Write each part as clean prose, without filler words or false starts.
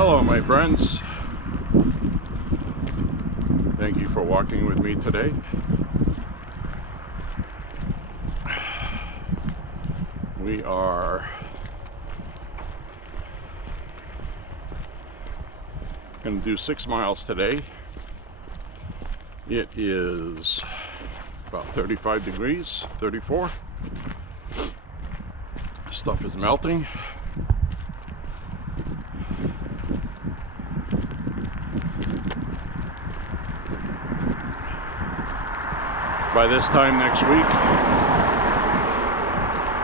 Hello, my friends. Thank you for walking with me today. We are going to do 6 miles today. It is about 35 degrees, 34. Stuff is melting. By this time next week,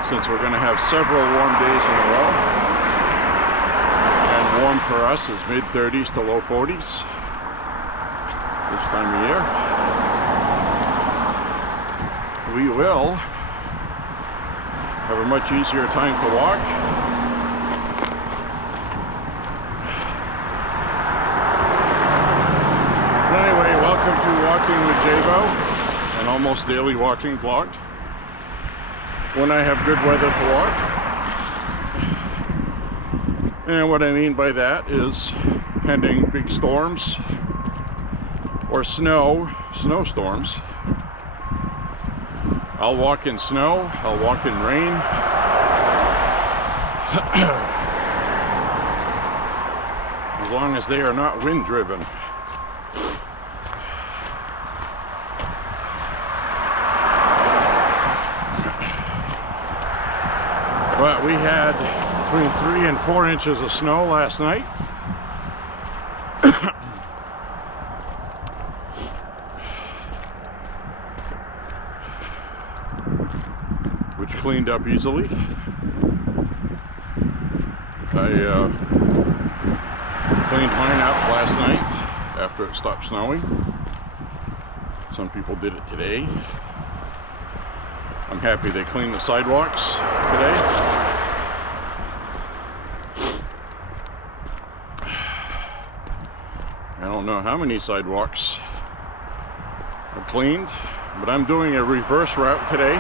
since we're going to have several warm days in a row, and warm for us is mid-30s to low 40s this time of year, we will have a much easier time to walk. But anyway, welcome to Walking with J.Beau, an almost daily walking vlog when I have good weather to walk. And what I mean by that is pending big storms or snowstorms. I'll walk in snow, I'll walk in rain. As long as they are not wind driven. But we had between 3 and 4 inches of snow last night. Which cleaned up easily. I cleaned mine up last night after it stopped snowing. Some people did it today. I'm happy they cleaned the sidewalks today. I don't know how many sidewalks are cleaned, but I'm doing a reverse route today.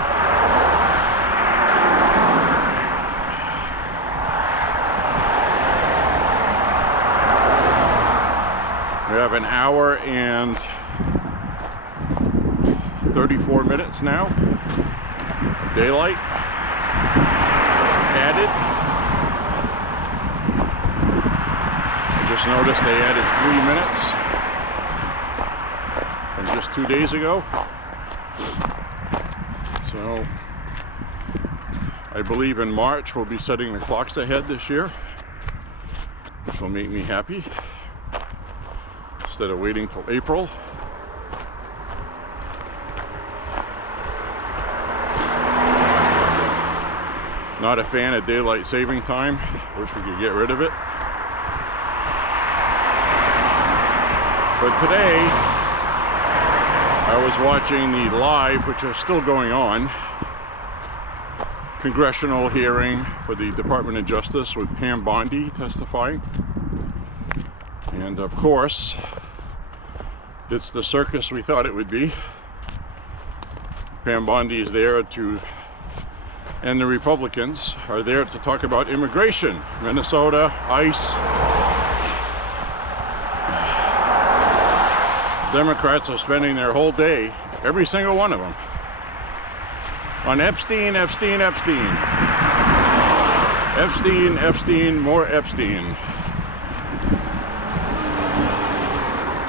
We have an hour and 34 minutes now. Daylight added. I just noticed they added 3 minutes from just 2 days ago. So I believe in March we'll be setting the clocks ahead this year, which will make me happy instead of waiting till April. Not a fan of daylight saving time. Wish we could get rid of it. But today, I was watching the live, which is still going on, congressional hearing for the Department of Justice with Pam Bondi testifying. And of course, it's the circus we thought it would be. Pam Bondi is there to, and the Republicans are there to talk about immigration. Minnesota, ICE. Democrats are spending their whole day, every single one of them, on Epstein, Epstein, Epstein. Epstein, Epstein, more Epstein.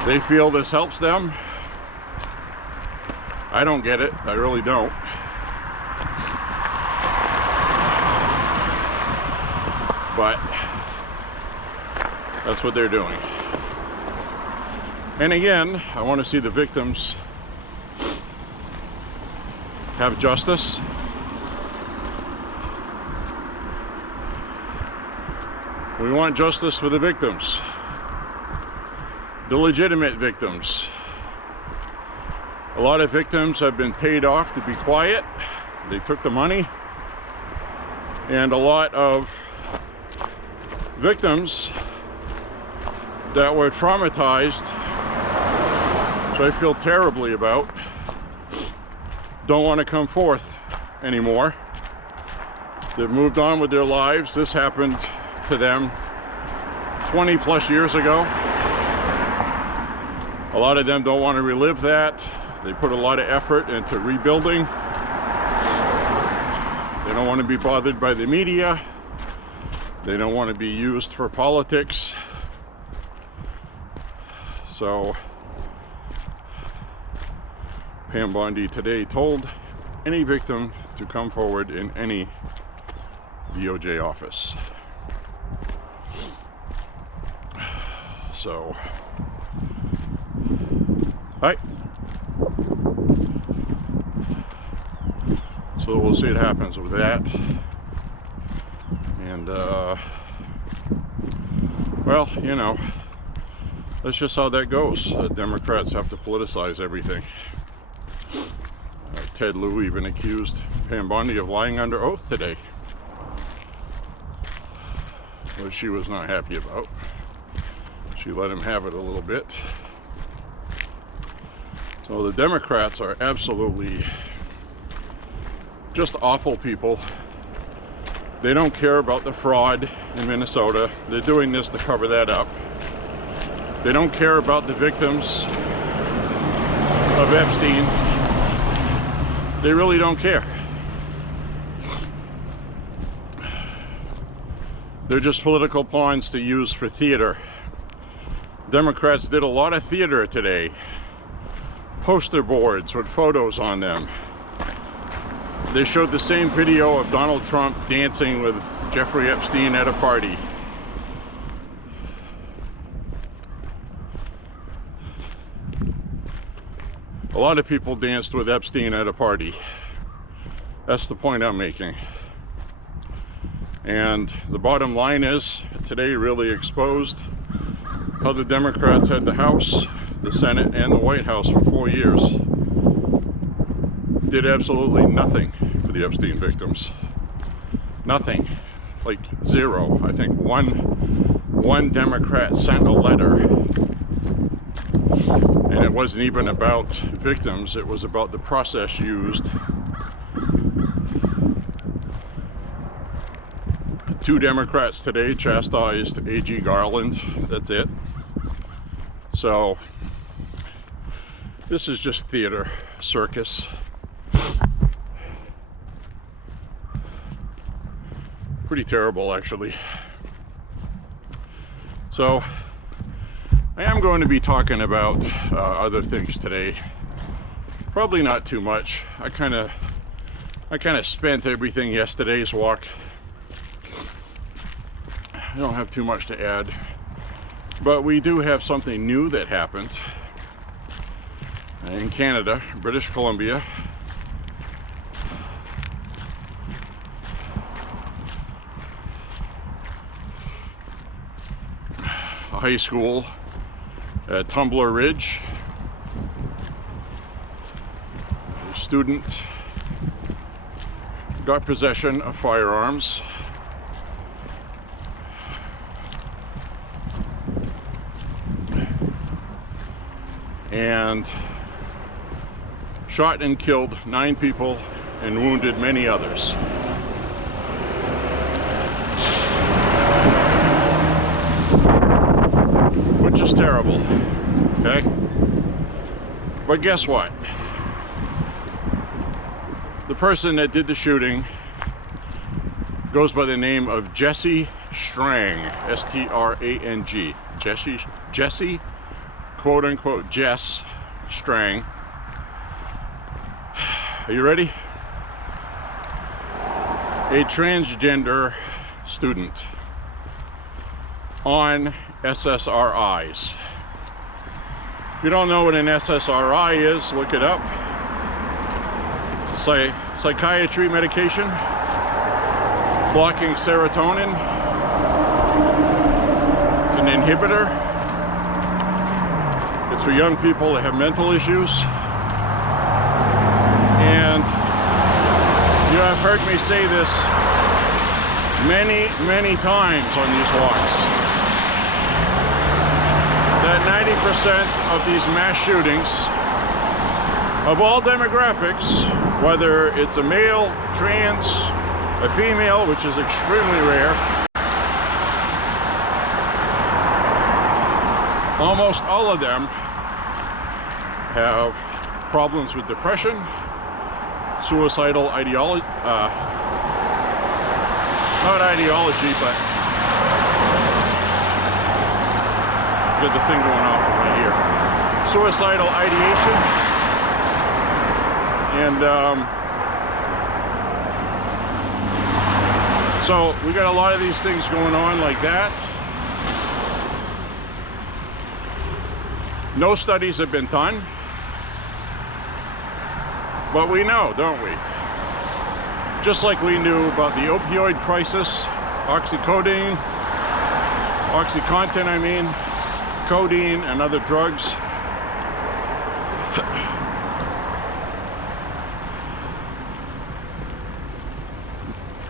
They feel this helps them. I don't get it. I really don't. But that's what they're doing. And again, I want to see the victims have justice. We want justice for the victims, the legitimate victims. A lot of victims have been paid off to be quiet. They took the money. And a lot of victims that were traumatized, which I feel terribly about, don't want to come forth anymore. They've moved on with their lives. This happened to them 20 plus years ago. A lot of them don't want to relive that. They put a lot of effort into rebuilding. They don't want to be bothered by the media. They don't want to be used for politics. So Pam Bondi today told any victim to come forward in any DOJ office. So, hi. So we'll see what happens with that. And, well, you know, that's just how that goes. Democrats have to politicize everything. Ted Lieu even accused Pam Bondi of lying under oath today, which she was not happy about. She let him have it a little bit. So the Democrats are absolutely just awful people. They don't care about the fraud in Minnesota. They're doing this to cover that up. They don't care about the victims of Epstein. They really don't care. They're just political pawns to use for theater. Democrats did a lot of theater today. Poster boards with photos on them. They showed the same video of Donald Trump dancing with Jeffrey Epstein at a party. A lot of people danced with Epstein at a party. That's the point I'm making. And the bottom line is, today really exposed how the Democrats had the House, the Senate, and the White House for 4 years. Did absolutely nothing for the Epstein victims. Nothing. Like zero. I think one Democrat sent a letter. And it wasn't even about victims, it was about the process used. 2 Democrats today chastised A.G. Garland. That's it. So, this is just theater, circus. Pretty terrible, actually. So, I am going to be talking about other things today. Probably not too much. I kind of spent everything yesterday's walk. I don't have too much to add, but we do have something new that happened in Canada, British Columbia. A high school at Tumbler Ridge. A student got possession of firearms. And shot and killed 9 people and wounded many others. Which is terrible, okay? But guess what? The person that did the shooting goes by the name of Jesse Strang, S-T-R-A-N-G. Jesse, quote unquote, Jess Strang. Are you ready? A transgender student on SSRIs. If you don't know what an SSRI is, look it up. It's a psychiatry medication blocking serotonin. It's an inhibitor. It's for young people that have mental issues. And you have heard me say this many times on these walks, that 90% of these mass shootings of all demographics, whether it's a male, trans, a female, which is extremely rare, Almost all of them have problems with depression, suicidal ideology, not ideology, but got the thing going off in my ear. Suicidal ideation, and so we got a lot of these things going on like that. No studies have been done, but we know, don't we? Just like we knew about the opioid crisis, OxyContin, codeine, and other drugs.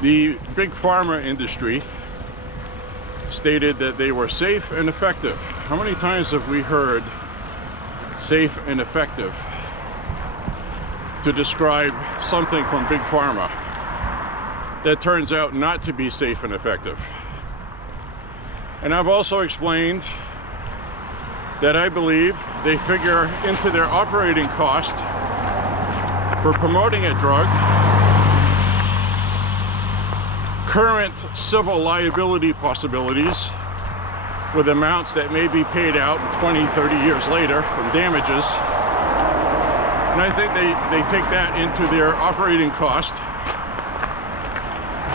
The big pharma industry stated that they were safe and effective. How many times have we heard safe and effective to describe something from big pharma that turns out not to be safe and effective? And I've also explained that I believe they figure into their operating cost for promoting a drug current civil liability possibilities with amounts that may be paid out 20, 30 years later from damages. And I think they take that into their operating cost,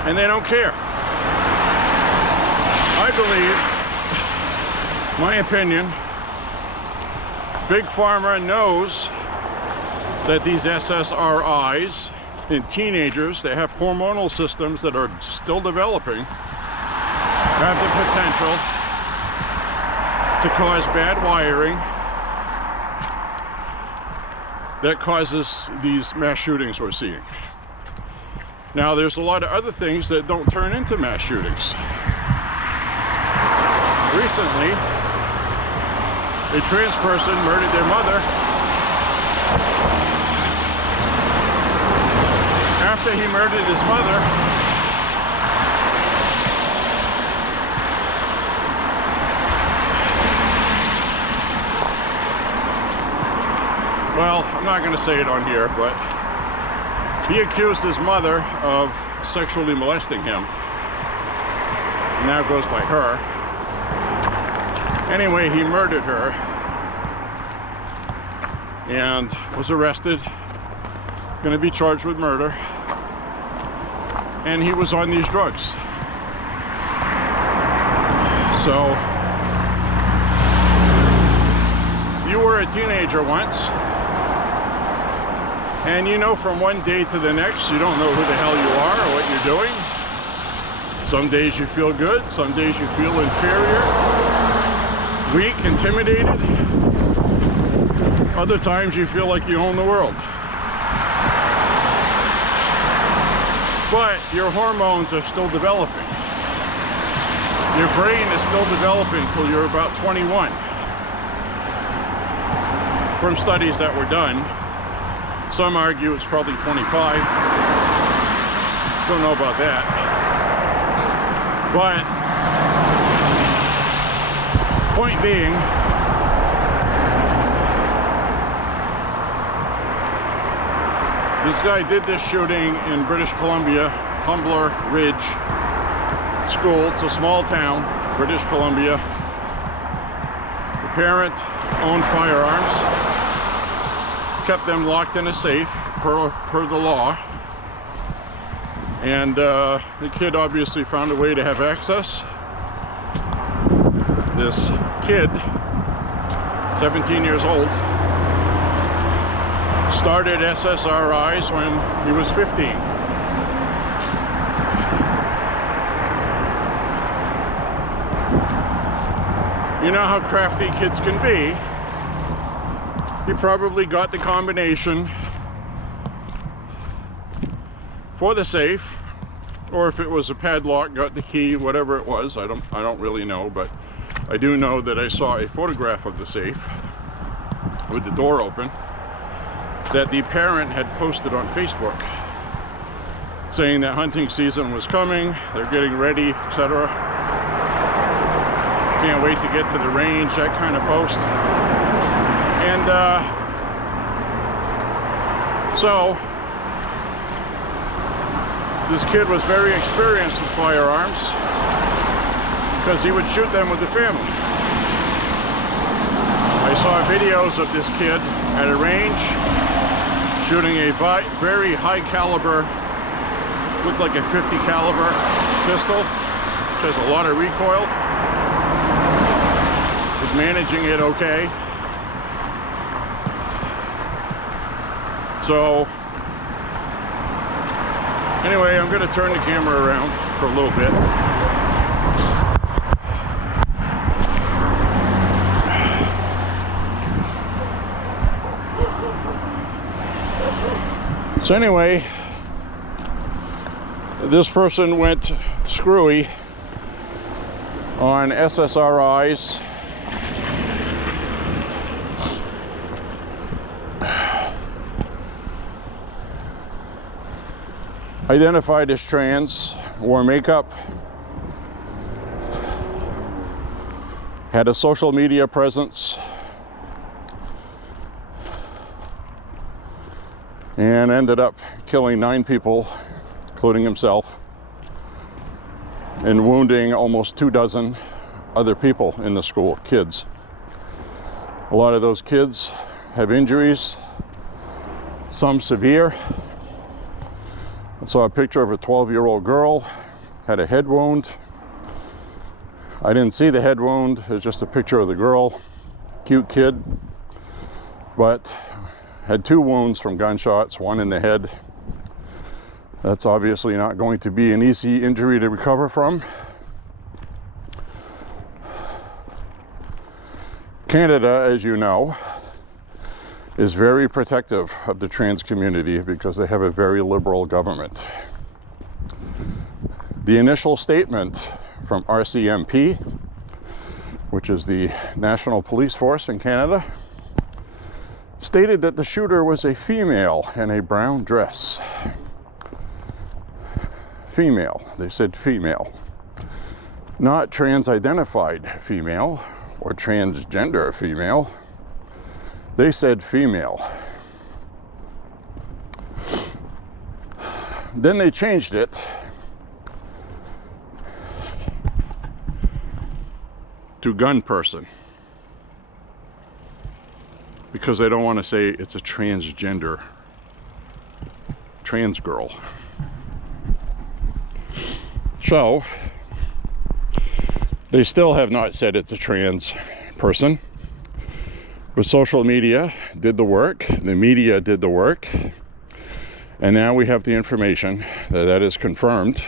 and they don't care. I believe, my opinion, Big Pharma knows that these SSRIs in teenagers that have hormonal systems that are still developing have the potential to cause bad wiring that causes these mass shootings we're seeing. Now, there's a lot of other things that don't turn into mass shootings. Recently, a trans person murdered their mother after he murdered his mother. Well, I'm not going to say it on here, but he accused his mother of sexually molesting him. And now goes by her. Anyway, he murdered her and was arrested, going to be charged with murder, and he was on these drugs. So, you were a teenager once, and you know from one day to the next, you don't know who the hell you are or what you're doing. Some days you feel good, some days you feel inferior, weak, intimidated. Other times you feel like you own the world. But your hormones are still developing. Your brain is still developing till you're about 21. From studies that were done, some argue it's probably 25. Don't know about that. But point being, this guy did this shooting in British Columbia, Tumbler Ridge School. It's a small town, British Columbia. The parent owned firearms, kept them locked in a safe per the law. And the kid obviously found a way to have access. This kid, 17 years old, started SSRIs when he was 15. You know how crafty kids can be. He probably got the combination for the safe, or if it was a padlock, got the key, whatever it was. I don't really know, but I do know that I saw a photograph of the safe with the door open that the parent had posted on Facebook, saying that hunting season was coming, they're getting ready, etc. Can't wait to get to the range, that kind of post. And so this kid was very experienced with firearms because he would shoot them with the family. I saw videos of this kid at a range shooting a very high caliber, looked like a 50 caliber pistol, which has a lot of recoil. Was managing it okay. So anyway, I'm going to turn the camera around for a little bit. So anyway, this person went screwy on SSRIs. Identified as trans, wore makeup, had a social media presence, and ended up killing 9 people, including himself, and wounding almost 24 other people in the school, kids. A lot of those kids have injuries, some severe. I saw a picture of a 12-year-old girl, had a head wound. I didn't see the head wound, it was just a picture of the girl. Cute kid, but had 2 wounds from gunshots, 1 in the head. That's obviously not going to be an easy injury to recover from. Canada, as you know, is very protective of the trans community because they have a very liberal government. The initial statement from RCMP, which is the National Police Force in Canada, stated that the shooter was a female in a brown dress. Female, they said female. Not trans-identified female or transgender female. They said female. Then they changed it to gun person because they don't want to say it's a transgender trans girl. So they still have not said it's a trans person. But social media did the work, the media did the work, and now we have the information that that is confirmed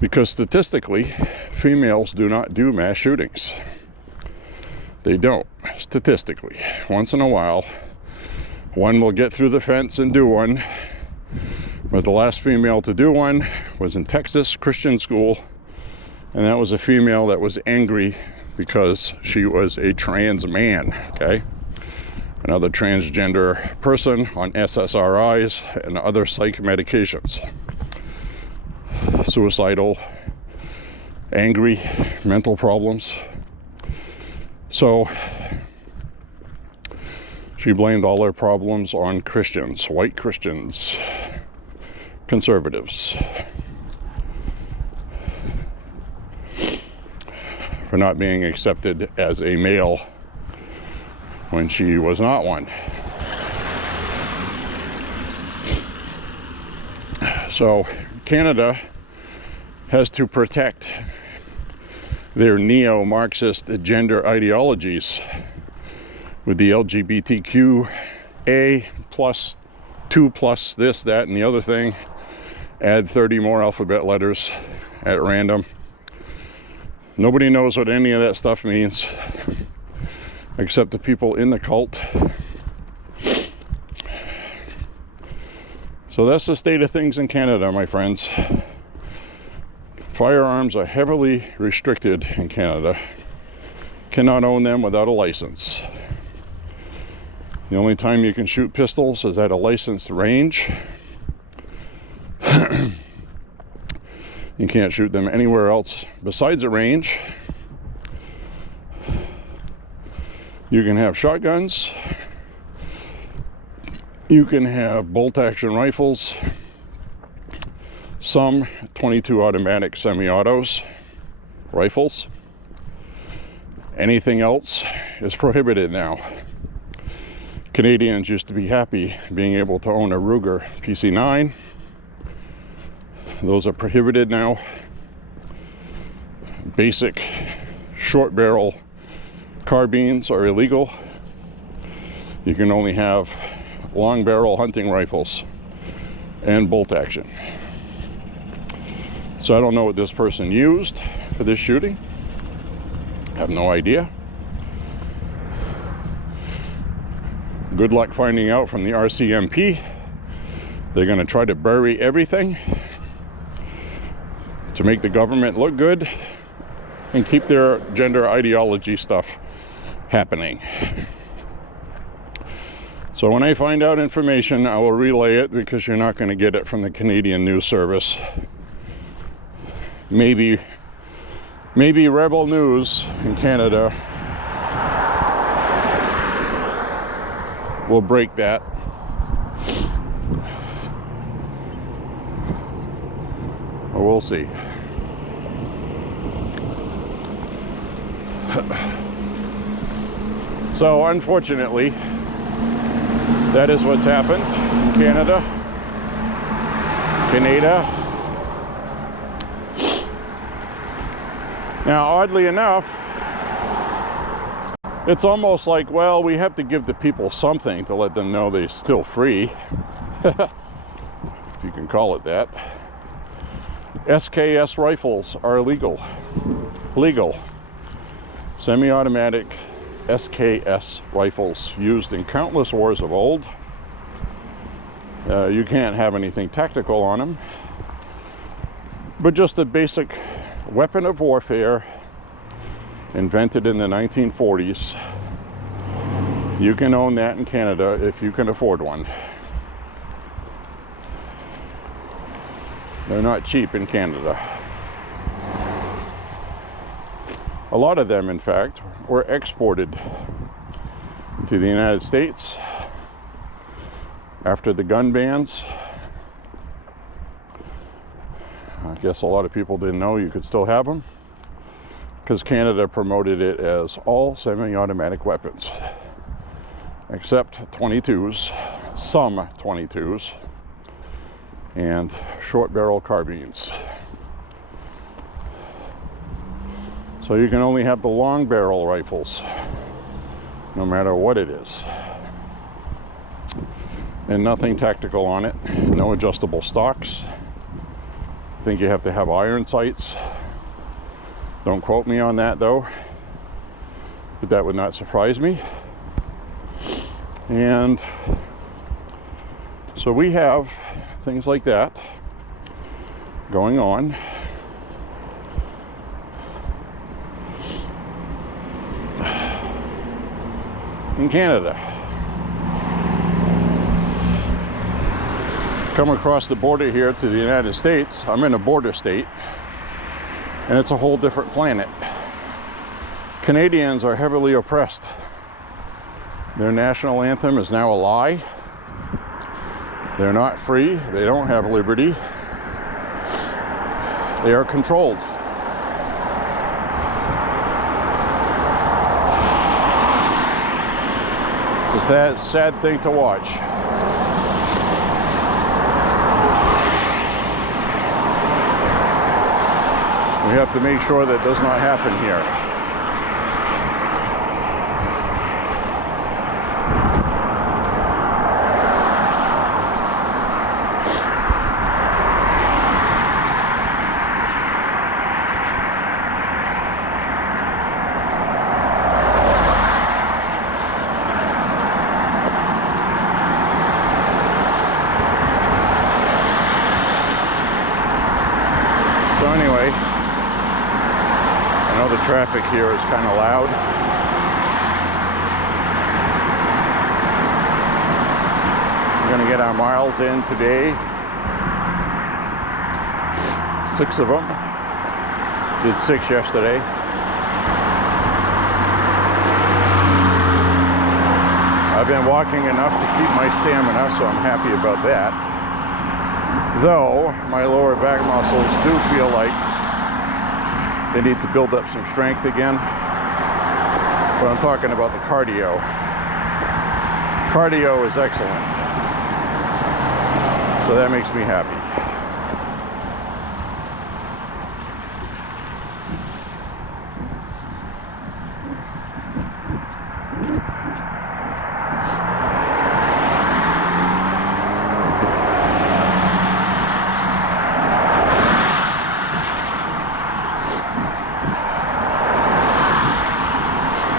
because statistically, females do not do mass shootings. They don't, statistically. Once in a while, one will get through the fence and do one, but the last female to do one was in Texas Christian school, and that was a female that was angry because she was a trans man, okay? Another transgender person on SSRIs and other psych medications. Suicidal, angry, mental problems. So she blamed all her problems on Christians, white Christians, conservatives, for not being accepted as a male when she was not one. So Canada has to protect their neo-Marxist gender ideologies with the LGBTQA plus 2 plus this, that, and the other thing. Add 30 more alphabet letters at random. Nobody knows what any of that stuff means except the people in the cult. So that's the state of things in Canada, my friends. Firearms are heavily restricted in Canada. Cannot own them without a license. The only time you can shoot pistols is at a licensed range. You can't shoot them anywhere else besides a range. You can have shotguns. You can have bolt-action rifles. Some 22 automatic semi-autos, rifles. Anything else is prohibited now. Canadians used to be happy being able to own a Ruger PC9. Those are prohibited now. Basic short barrel carbines are illegal. You can only have long barrel hunting rifles and bolt action. So I don't know what this person used for this shooting. I have no idea. Good luck finding out from the RCMP. They're going to try to bury everything to make the government look good and keep their gender ideology stuff happening. So when I find out information, I will relay it, because you're not going to get it from the Canadian News Service. Maybe Rebel News in Canada will break that. Well, we'll see. So unfortunately, that is what's happened in Canada. Now, oddly enough, it's almost like, well, we have to give the people something to let them know they're still free, if you can call it that. SKS rifles are illegal. Legal. Semi-automatic SKS rifles used in countless wars of old. You can't have anything tactical on them, but just a basic weapon of warfare invented in the 1940s. You can own that in Canada if you can afford one. They're not cheap in Canada. A lot of them, in fact, were exported to the United States after the gun bans. I guess a lot of people didn't know you could still have them, because Canada promoted it as all semi-automatic weapons, except 22s, some 22s, and short barrel carbines. So you can only have the long barrel rifles, no matter what it is. And nothing tactical on it, no adjustable stocks. I think you have to have iron sights. Don't quote me on that though, but that would not surprise me. And so we have things like that going on. In Canada. Come across the border here to the United States. I'm in a border state, and it's a whole different planet. Canadians are heavily oppressed. Their national anthem is now a lie. They're not free. They don't have liberty. They are controlled. It's a sad thing to watch. We have to make sure that does not happen here. So anyway, I know the traffic here is kind of loud. We're going to get our miles in today. 6 of them. Did 6 yesterday. I've been walking enough to keep my stamina, so I'm happy about that. Though my lower back muscles do feel like they need to build up some strength again. But I'm talking about the cardio. Cardio is excellent. So that makes me happy.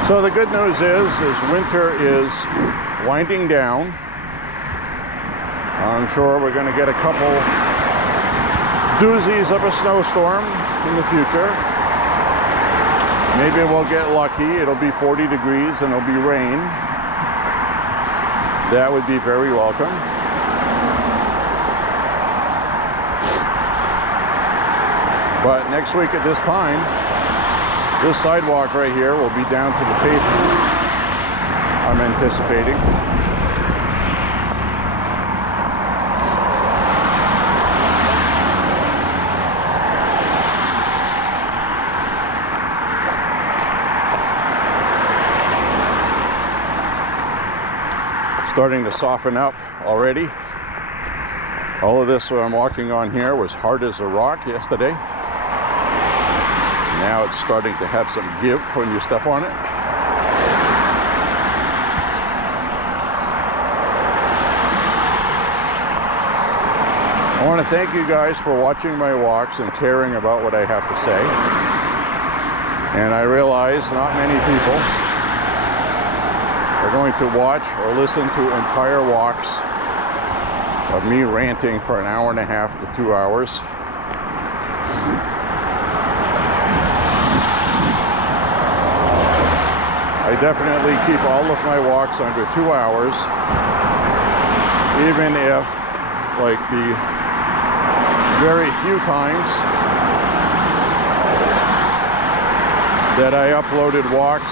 So the good news is winter is winding down. I'm sure we're going to get a couple doozies of a snowstorm in the future. Maybe we'll get lucky. It'll be 40 degrees and it'll be rain. That would be very welcome. But next week at this time, this sidewalk right here will be down to the pavement, I'm anticipating. Starting to soften up already. All of this what I'm walking on here was hard as a rock yesterday. Now it's starting to have some give when you step on it. I want to thank you guys for watching my walks and caring about what I have to say. And I realize not many people are going to watch or listen to entire walks of me ranting for an hour and a half to 2 hours. I definitely keep all of my walks under 2 hours, even if, like, the very few times that I uploaded walks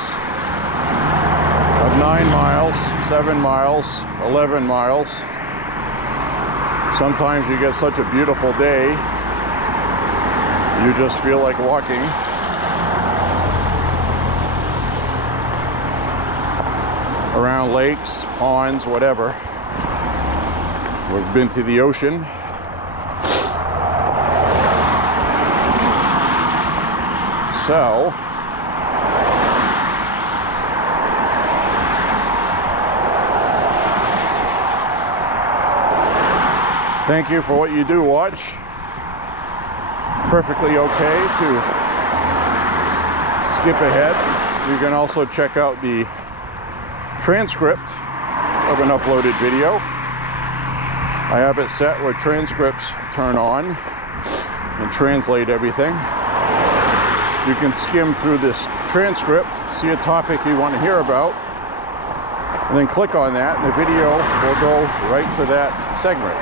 of 9 miles, 7 miles, 11 miles. Sometimes you get such a beautiful day, you just feel like walking. Around lakes, ponds, whatever. We've been to the ocean. So, thank you for what you do watch. Perfectly okay to skip ahead. You can also check out the transcript of an uploaded video. I have it set where transcripts turn on and translate everything. You can skim through this transcript, see a topic you want to hear about, and then click on that and the video will go right to that segment.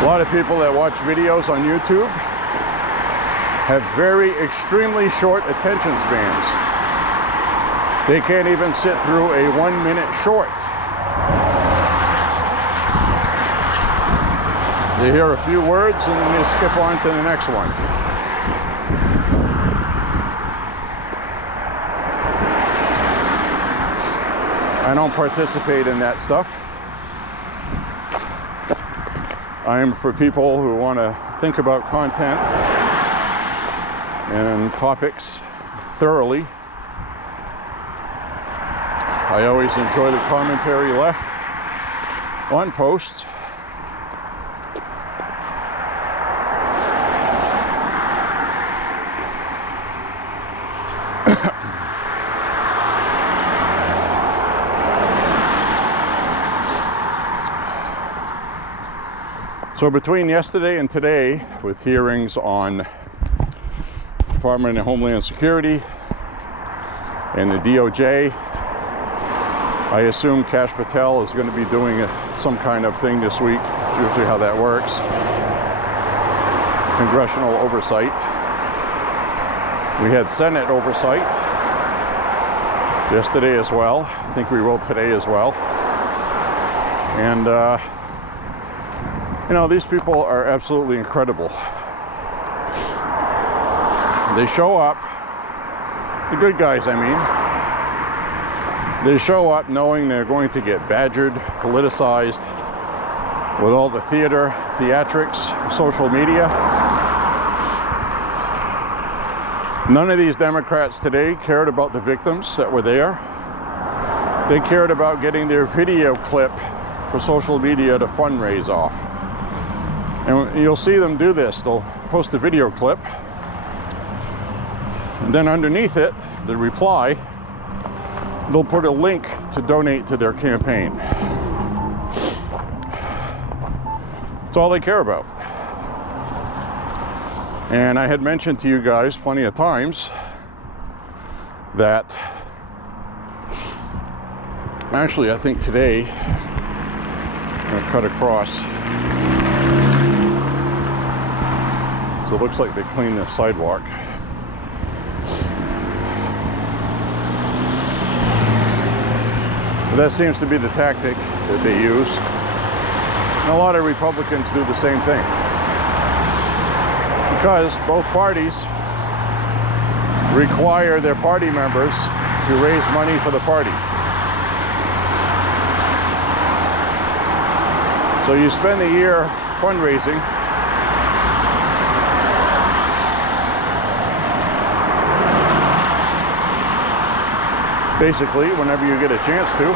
A lot of people that watch videos on YouTube have very extremely short attention spans. They can't even sit through a 1 minute short. They hear a few words and then they skip on to the next one. I don't participate in that stuff. I'm for people who want to think about content and topics thoroughly. I always enjoy the commentary left on posts. So between yesterday and today, with hearings on Department of Homeland Security and the DOJ, I assume Kash Patel is going to be doing some kind of thing this week. It's usually how that works. Congressional oversight. We had Senate oversight yesterday as well. I think we will today as well. And, you know, these people are absolutely incredible. They show up, the good guys, I mean, they show up knowing they're going to get badgered, politicized with all the theatrics, social media. None of these Democrats today cared about the victims that were there. They cared about getting their video clip for social media to fundraise off. And you'll see them do this. They'll post a video clip, and then underneath it, the reply, they'll put a link to donate to their campaign. That's all they care about. And I had mentioned to you guys plenty of times that, actually I think today, I'm going to cut across. So it looks like they cleaned the sidewalk. But that seems to be the tactic that they use. And a lot of Republicans do the same thing. Because both parties require their party members to raise money for the party. So you spend a year fundraising, basically, whenever you get a chance to.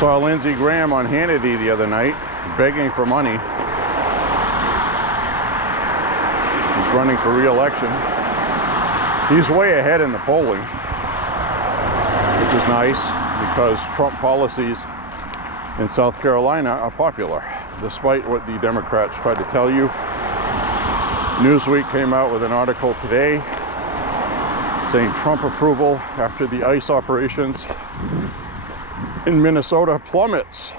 Saw Lindsey Graham on Hannity the other night begging for money. He's running for re-election. He's way ahead in the polling, which is nice because Trump policies in South Carolina are popular, despite what the Democrats tried to tell you. Newsweek came out with an article today saying Trump approval after the ICE operations in Minnesota plummets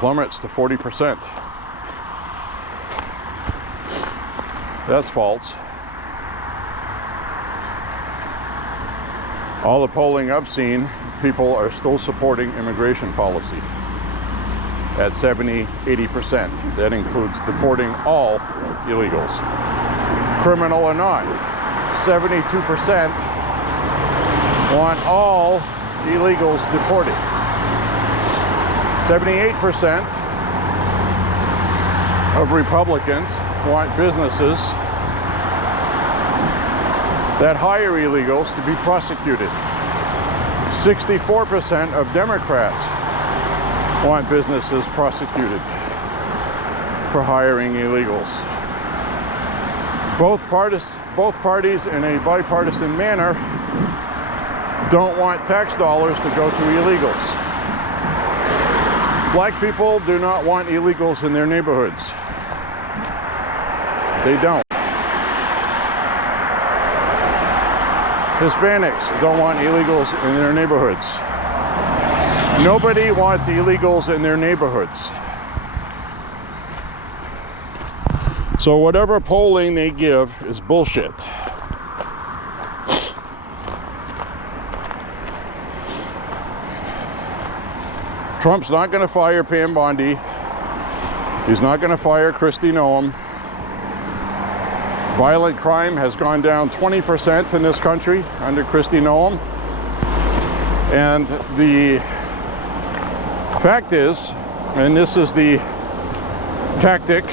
to 40%. That's false. All the polling I've seen, people are still supporting immigration policy at 70-80%. That includes deporting all illegals, criminal or not. 72% want all illegals deported. 78% of Republicans want businesses that hire illegals to be prosecuted. 64% of Democrats want businesses prosecuted for hiring illegals. Both parties in a bipartisan manner don't want tax dollars to go to illegals. Black people do not want illegals in their neighborhoods. They don't. Hispanics don't want illegals in their neighborhoods. Nobody wants illegals in their neighborhoods. So whatever polling they give is bullshit. Trump's not going to fire Pam Bondi. He's not going to fire Kristi Noem. Violent crime has gone down 20% in this country under Kristi Noem. And the fact is, and this is the tactic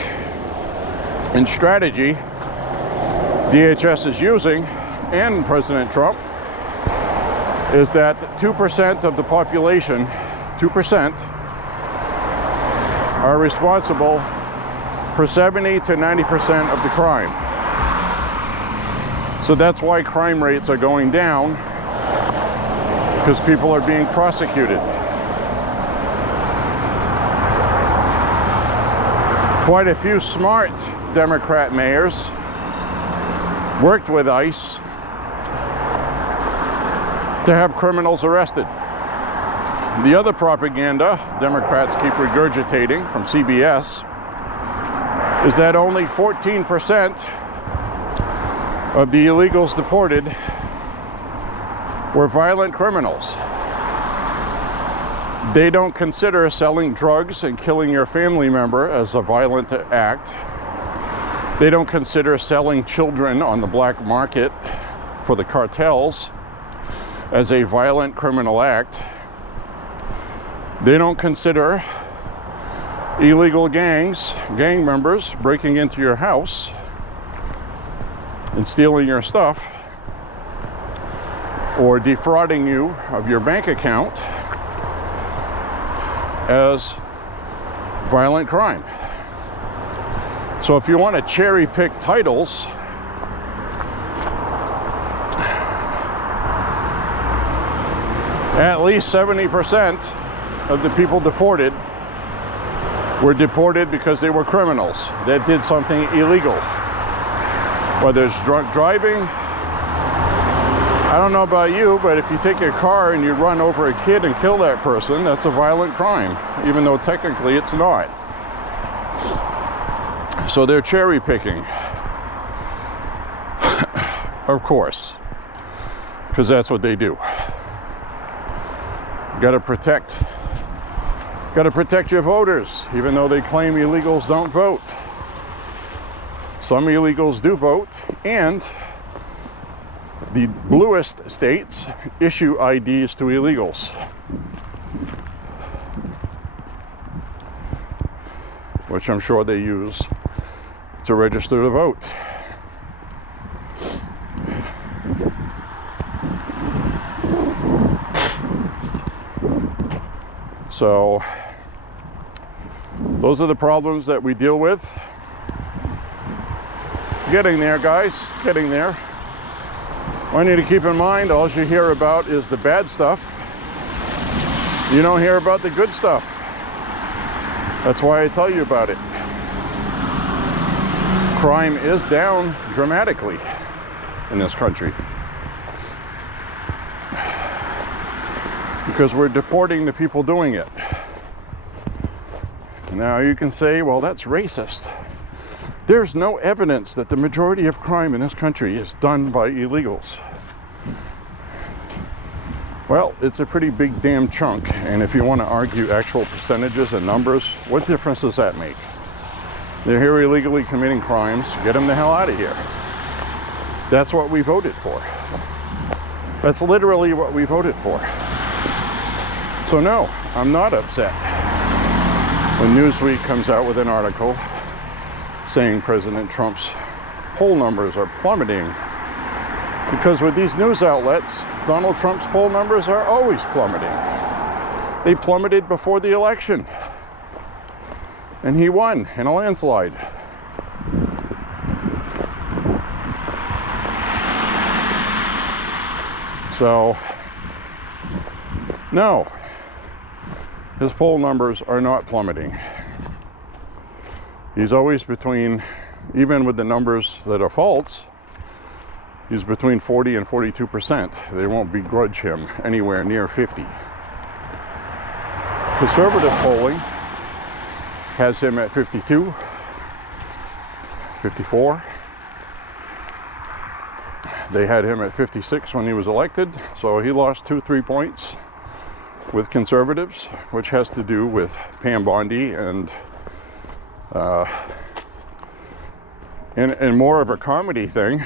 and strategy DHS is using, and President Trump, is that 2% of the population, 2%, are responsible for 70 to 90% of the crime. So that's why crime rates are going down, because people are being prosecuted. Quite a few smart Democrat mayors worked with ICE to have criminals arrested. The other propaganda Democrats keep regurgitating from CBS is that only 14% of the illegals deported were violent criminals. They don't consider selling drugs and killing your family member as a violent act. They don't consider selling children on the black market for the cartels as a violent criminal act. They don't consider illegal gang members breaking into your house and stealing your stuff or defrauding you of your bank account as violent crime. So if you want to cherry pick titles, at least 70% of the people deported were deported because they were criminals that did something illegal. Whether it's drunk driving, I don't know about you, but if you take a car and you run over a kid and kill that person, that's a violent crime, even though technically it's not. So they're cherry picking, of course, because that's what they do. Gotta protect your voters, even though they claim illegals don't vote. Some illegals do vote, and the bluest states issue IDs to illegals, which I'm sure they use to register to vote. So those are the problems that we deal with. It's getting there, guys. It's getting there. I need to keep in mind, all you hear about is the bad stuff. You don't hear about the good stuff. That's why I tell you about it. Crime is down dramatically in this country, because we're deporting the people doing it. Now you can say, well, that's racist. There's no evidence that the majority of crime in this country is done by illegals. Well, it's a pretty big damn chunk, and if you want to argue actual percentages and numbers, what difference does that make? They're here illegally committing crimes. Get them the hell out of here. That's what we voted for. That's literally what we voted for. So no, I'm not upset when Newsweek comes out with an article saying President Trump's poll numbers are plummeting. Because with these news outlets, Donald Trump's poll numbers are always plummeting. They plummeted before the election, and he won in a landslide. So, no, his poll numbers are not plummeting. He's always between, even with the numbers that are false, he's between 40 and 42%. They won't begrudge him anywhere near 50. Conservative polling has him at 52, 54. They had him at 56 when he was elected, so he lost 2-3 points with conservatives, which has to do with Pam Bondi and more of a comedy thing.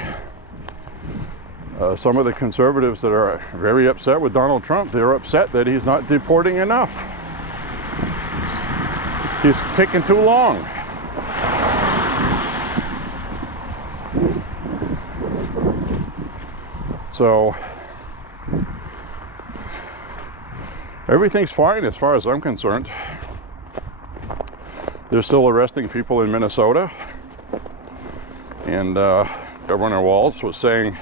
Some of the conservatives that are very upset with Donald Trump, they're upset that he's not deporting enough. He's taking too long. So everything's fine as far as I'm concerned. They're still arresting people in Minnesota, and Governor Walz was saying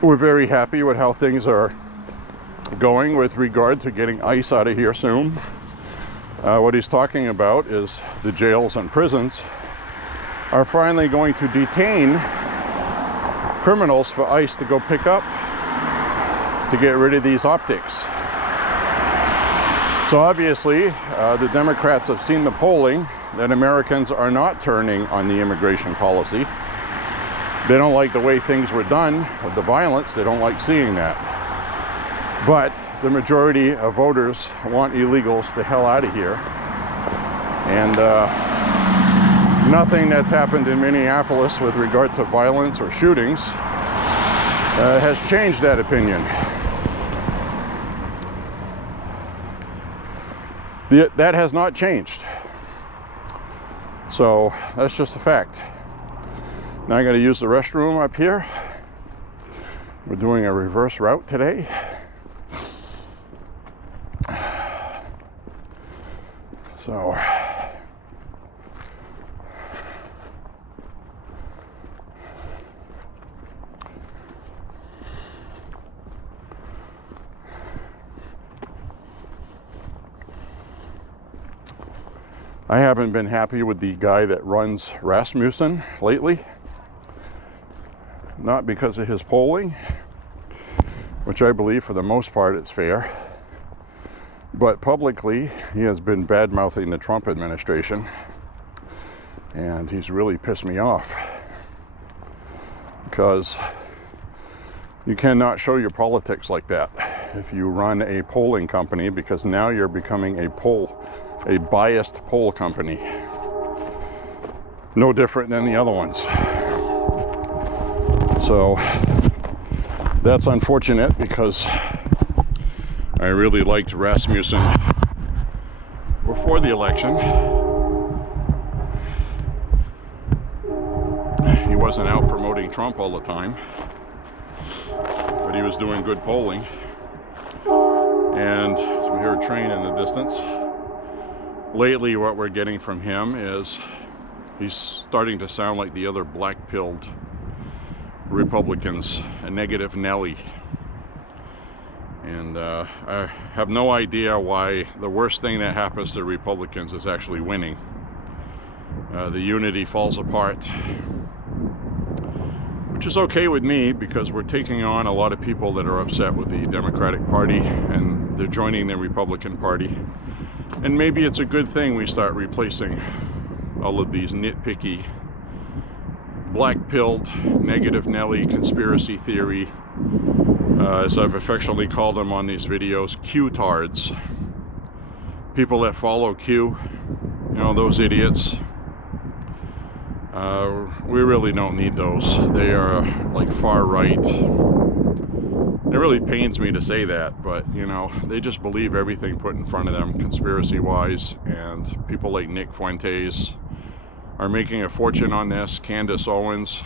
we're very happy with how things are going with regard to getting ICE out of here soon. What he's talking about is the jails and prisons are finally going to detain criminals for ICE to go pick up to get rid of these optics. So obviously, the Democrats have seen the polling that Americans are not turning on the immigration policy. They don't like the way things were done with the violence. They don't like seeing that. But the majority of voters want illegals the hell out of here. And nothing that's happened in Minneapolis with regard to violence or shootings has changed that opinion. That has not changed. So that's just a fact. Now I got to use the restroom up here. We're doing a reverse route today. So I haven't been happy with the guy that runs Rasmussen lately. Not because of his polling, which I believe for the most part it's fair, but publicly he has been bad-mouthing the Trump administration, and he's really pissed me off because you cannot show your politics like that if you run a polling company, because now you're becoming a biased poll company, no different than the other ones. So that's unfortunate, because I really liked Rasmussen before the election. He wasn't out promoting Trump all the time, but he was doing good polling. And so we hear a train in the distance. Lately, what we're getting from him is he's starting to sound like the other black-pilled Republicans, a negative Nelly. And I have no idea why the worst thing that happens to Republicans is actually winning. The unity falls apart, which is okay with me, because we're taking on a lot of people that are upset with the Democratic Party, and they're joining the Republican Party. And maybe it's a good thing we start replacing all of these nitpicky, black-pilled, negative Nelly, conspiracy theory, as I've affectionately called them on these videos, Q-tards. People that follow Q, you know, those idiots. We really don't need those. They are like far right. It really pains me to say that, but you know, they just believe everything put in front of them conspiracy-wise, and people like Nick Fuentes are making a fortune on this. Candace Owens,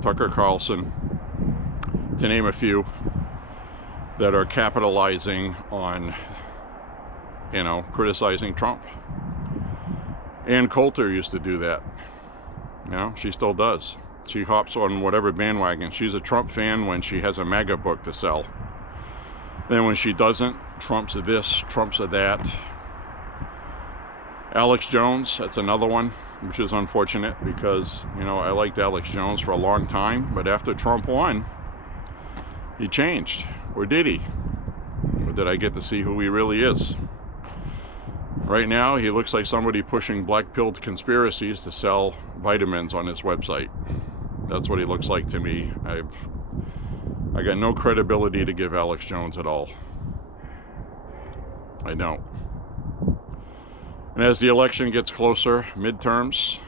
Tucker Carlson, to name a few, that are capitalizing on, you know, criticizing Trump. Ann Coulter used to do that. You know, she still does. She hops on whatever bandwagon. She's a Trump fan when she has a MAGA book to sell. Then when she doesn't, Trump's a this, Trump's a that. Alex Jones, that's another one, which is unfortunate, because, you know, I liked Alex Jones for a long time, but after Trump won, he changed. Or did he? Or did I get to see who he really is? Right now, he looks like somebody pushing black-pilled conspiracies to sell vitamins on his website. That's what he looks like to me. I got no credibility to give Alex Jones at all. I don't. And as the election gets closer, midterms,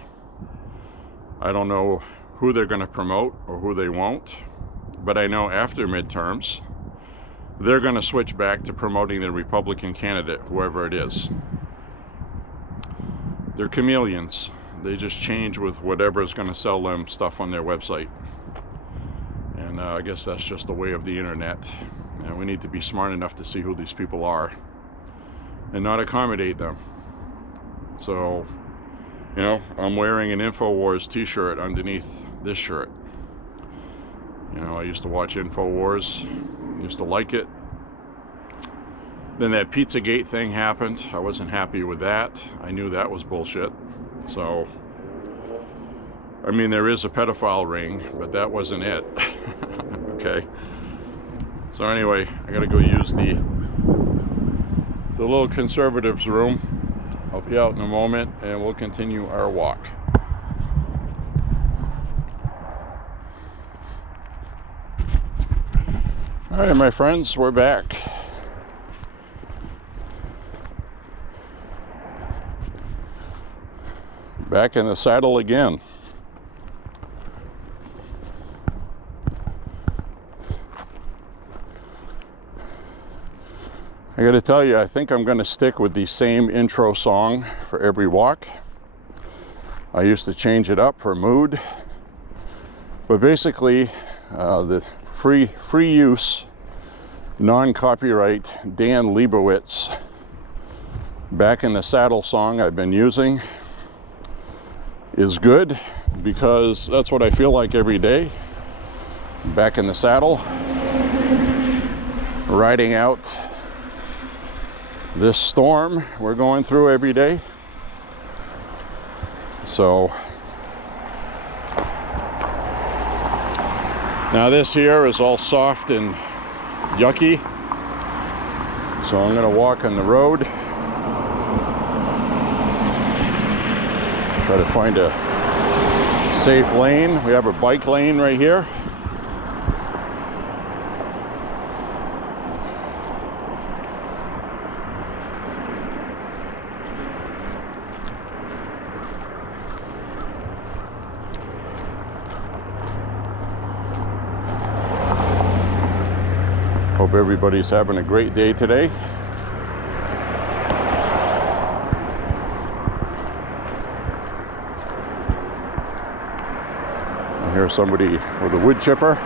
I don't know who they're going to promote or who they won't. But I know after midterms, they're going to switch back to promoting the Republican candidate, whoever it is. They're chameleons. They just change with whatever is going to sell them stuff on their website. And I guess that's just the way of the internet. And we need to be smart enough to see who these people are and not accommodate them. So, you know, I'm wearing an InfoWars t-shirt underneath this shirt. You know, I used to watch InfoWars, used to like it. Then that Pizzagate thing happened. I wasn't happy with that. I knew that was bullshit. So, I mean, there is a pedophile ring, but that wasn't it. Okay. So anyway, I gotta go use the the little conservatives room. I'll be out in a moment and we'll continue our walk. All right, my friends, we're back. Back in the saddle again. I gotta tell you, I think I'm gonna stick with the same intro song for every walk. I used to change it up for mood, but basically the free use, non-copyright Dan Leibowitz Back in the Saddle song I've been using is good because that's what I feel like every day. Back in the saddle, riding out this storm we're going through every day. So now this here is all soft and yucky, so I'm going to walk on the road, try to find a safe lane. We have a bike lane right here. Hope everybody's having a great day today. I hear somebody with a wood chipper.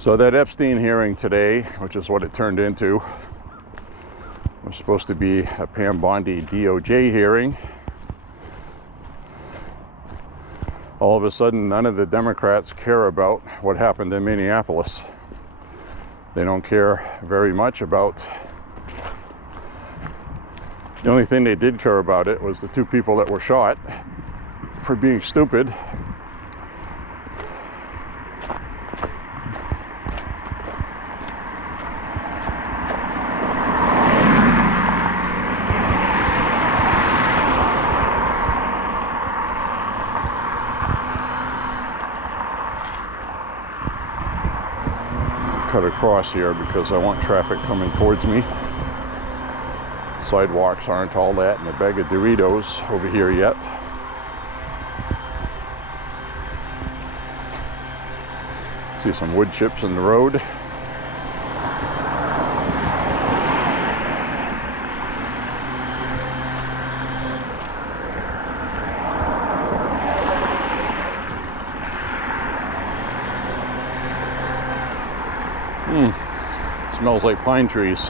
So that Epstein hearing today, which is what it turned into, was supposed to be a Pam Bondi DOJ hearing. All of a sudden, none of the Democrats care about what happened in Minneapolis. They don't care very much about. The only thing they did care about it was the two people that were shot for being stupid. Cut across here because I want traffic coming towards me. Sidewalks aren't all that, and a bag of Doritos over here yet. See some wood chips in the road. Smells like pine trees.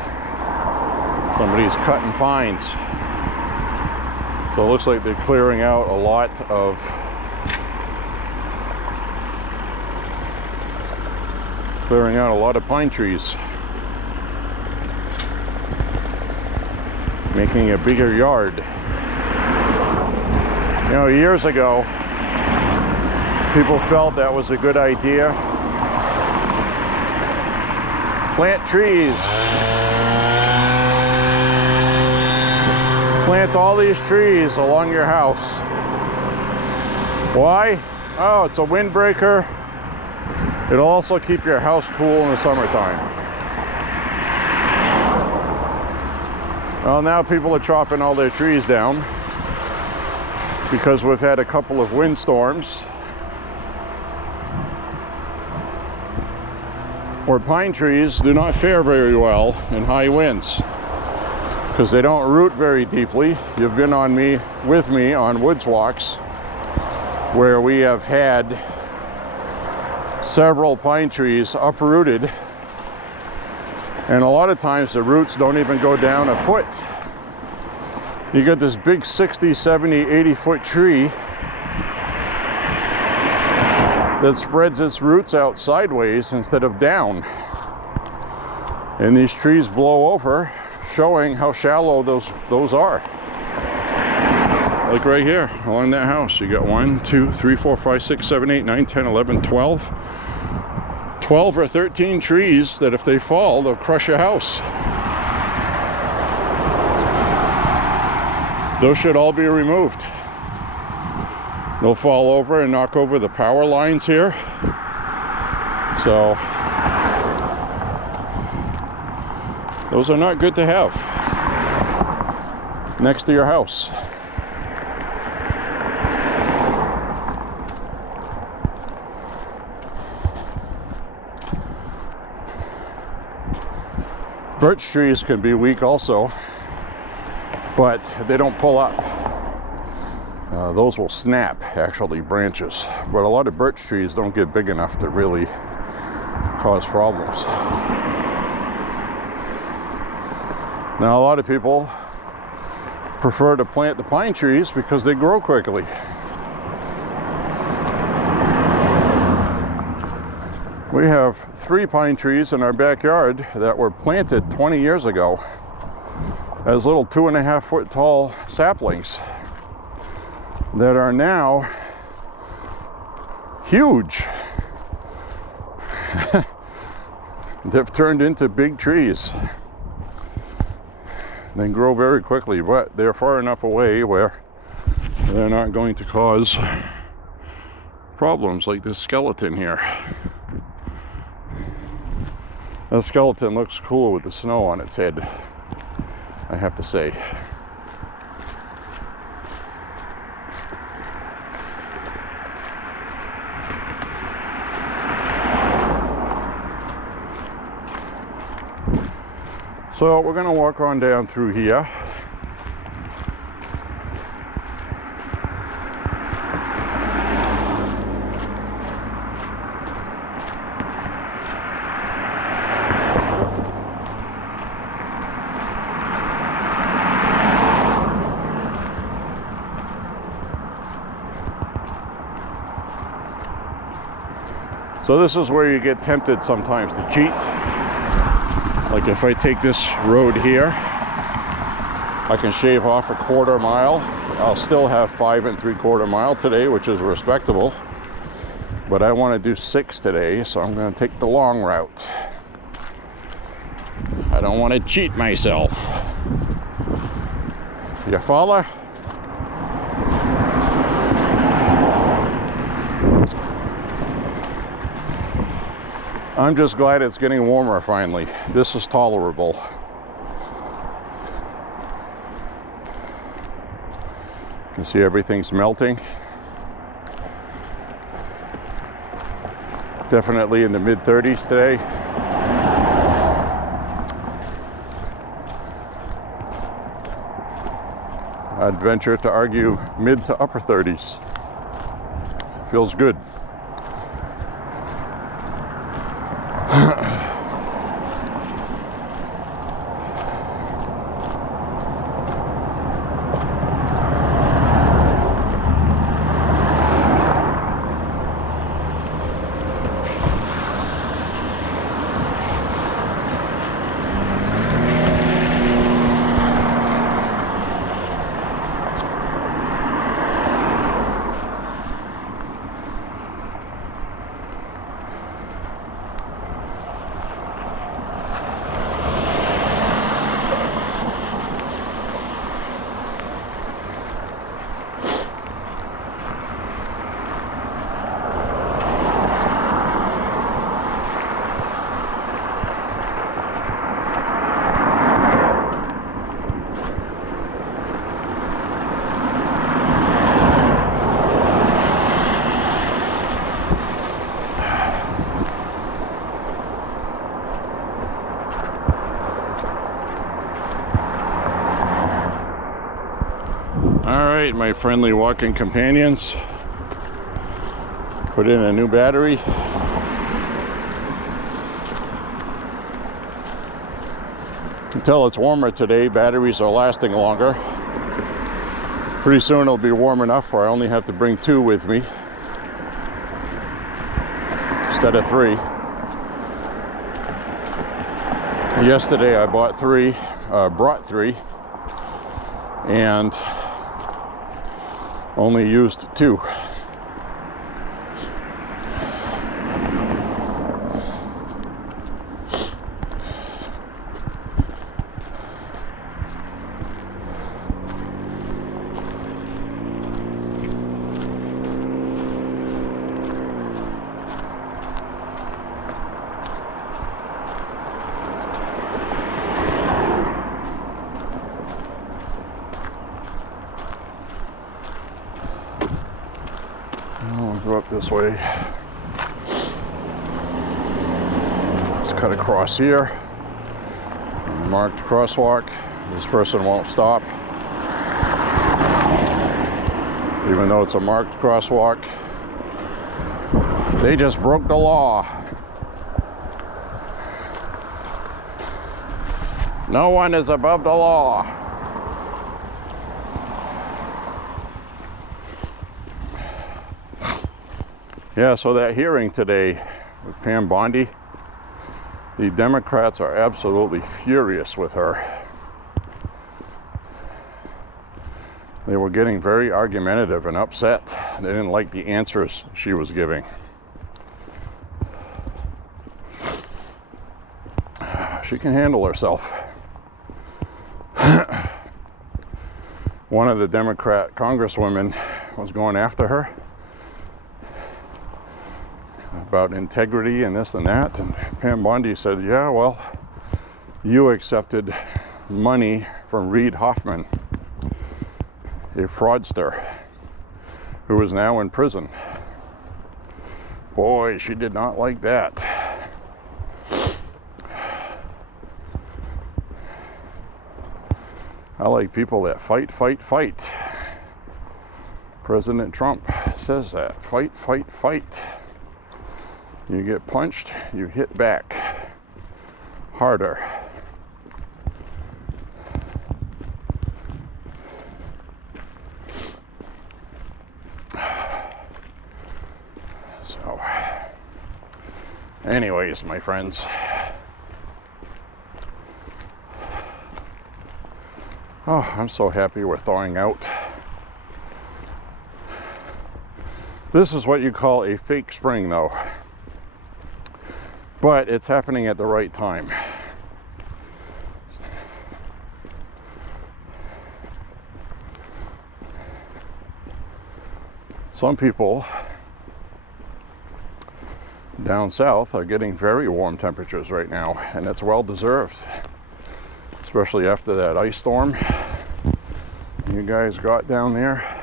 Somebody's cutting pines. So it looks like they're clearing out a lot of pine trees, making a bigger yard. You know, years ago, people felt that was a good idea. Plant trees. Plant all these trees along your house. Why? Oh, it's a windbreaker. It'll also keep your house cool in the summertime. Well, now people are chopping all their trees down because we've had a couple of windstorms where pine trees do not fare very well in high winds because they don't root very deeply. You've been with me on woods walks where we have had several pine trees uprooted, and a lot of times the roots don't even go down a foot. You got this big 60, 70, 80-foot tree that spreads its roots out sideways instead of down. And these trees blow over, showing how shallow those are. Like right here, along that house, you got 1, 2, 3, 4, 5, 6, 7, 8, 9, 10, 11, 12. 12 or 13 trees that if they fall, they'll crush your house. Those should all be removed. They'll fall over and knock over the power lines here. So, those are not good to have next to your house. Birch trees can be weak also, but they don't pull up. Those will snap, actually, branches. But a lot of birch trees don't get big enough to really cause problems. Now, a lot of people prefer to plant the pine trees because they grow quickly. We have 3 pine trees in our backyard that were planted 20 years ago as little 2.5-foot tall saplings that are now huge. They've turned into big trees. They grow very quickly, but they're far enough away where they're not going to cause problems like this skeleton here. That skeleton looks cool with the snow on its head, I have to say. So we're going to walk on down through here. So this is where you get tempted sometimes to cheat. Like if I take this road here, I can shave off a 1/4 mile. I'll still have 5 3/4 mile today, which is respectable. But I want to do 6 today, so I'm going to take the long route. I don't want to cheat myself. You follow? I'm just glad it's getting warmer finally. This is tolerable. You can see everything's melting. Definitely in the mid-30s today. I'd venture to argue mid to upper 30s. Feels good. Alright, my friendly walking companions. Put in a new battery. You can tell it's warmer today. Batteries are lasting longer. Pretty soon it'll be warm enough where I only have to bring 2 with me instead of 3. Yesterday I brought 3, and only used 2. I'll go up this way. Let's cut across here. Marked crosswalk. This person won't stop. Even though it's a marked crosswalk. They just broke the law. No one is above the law. Yeah, so that hearing today with Pam Bondi, the Democrats are absolutely furious with her. They were getting very argumentative and upset. They didn't like the answers she was giving. She can handle herself. One of the Democrat congresswomen was going after her about integrity and this and that, and Pam Bondi said, yeah, well, you accepted money from Reid Hoffman, a fraudster who is now in prison. Boy, she did not like that. I like people that fight, fight, fight. President Trump says that. Fight, fight, fight. You get punched, you hit back harder. So, anyways, my friends, oh, I'm so happy we're thawing out. This is what you call a fake spring, though. But it's happening at the right time. Some people down south are getting very warm temperatures right now, and it's well deserved, especially after that ice storm you guys got down there.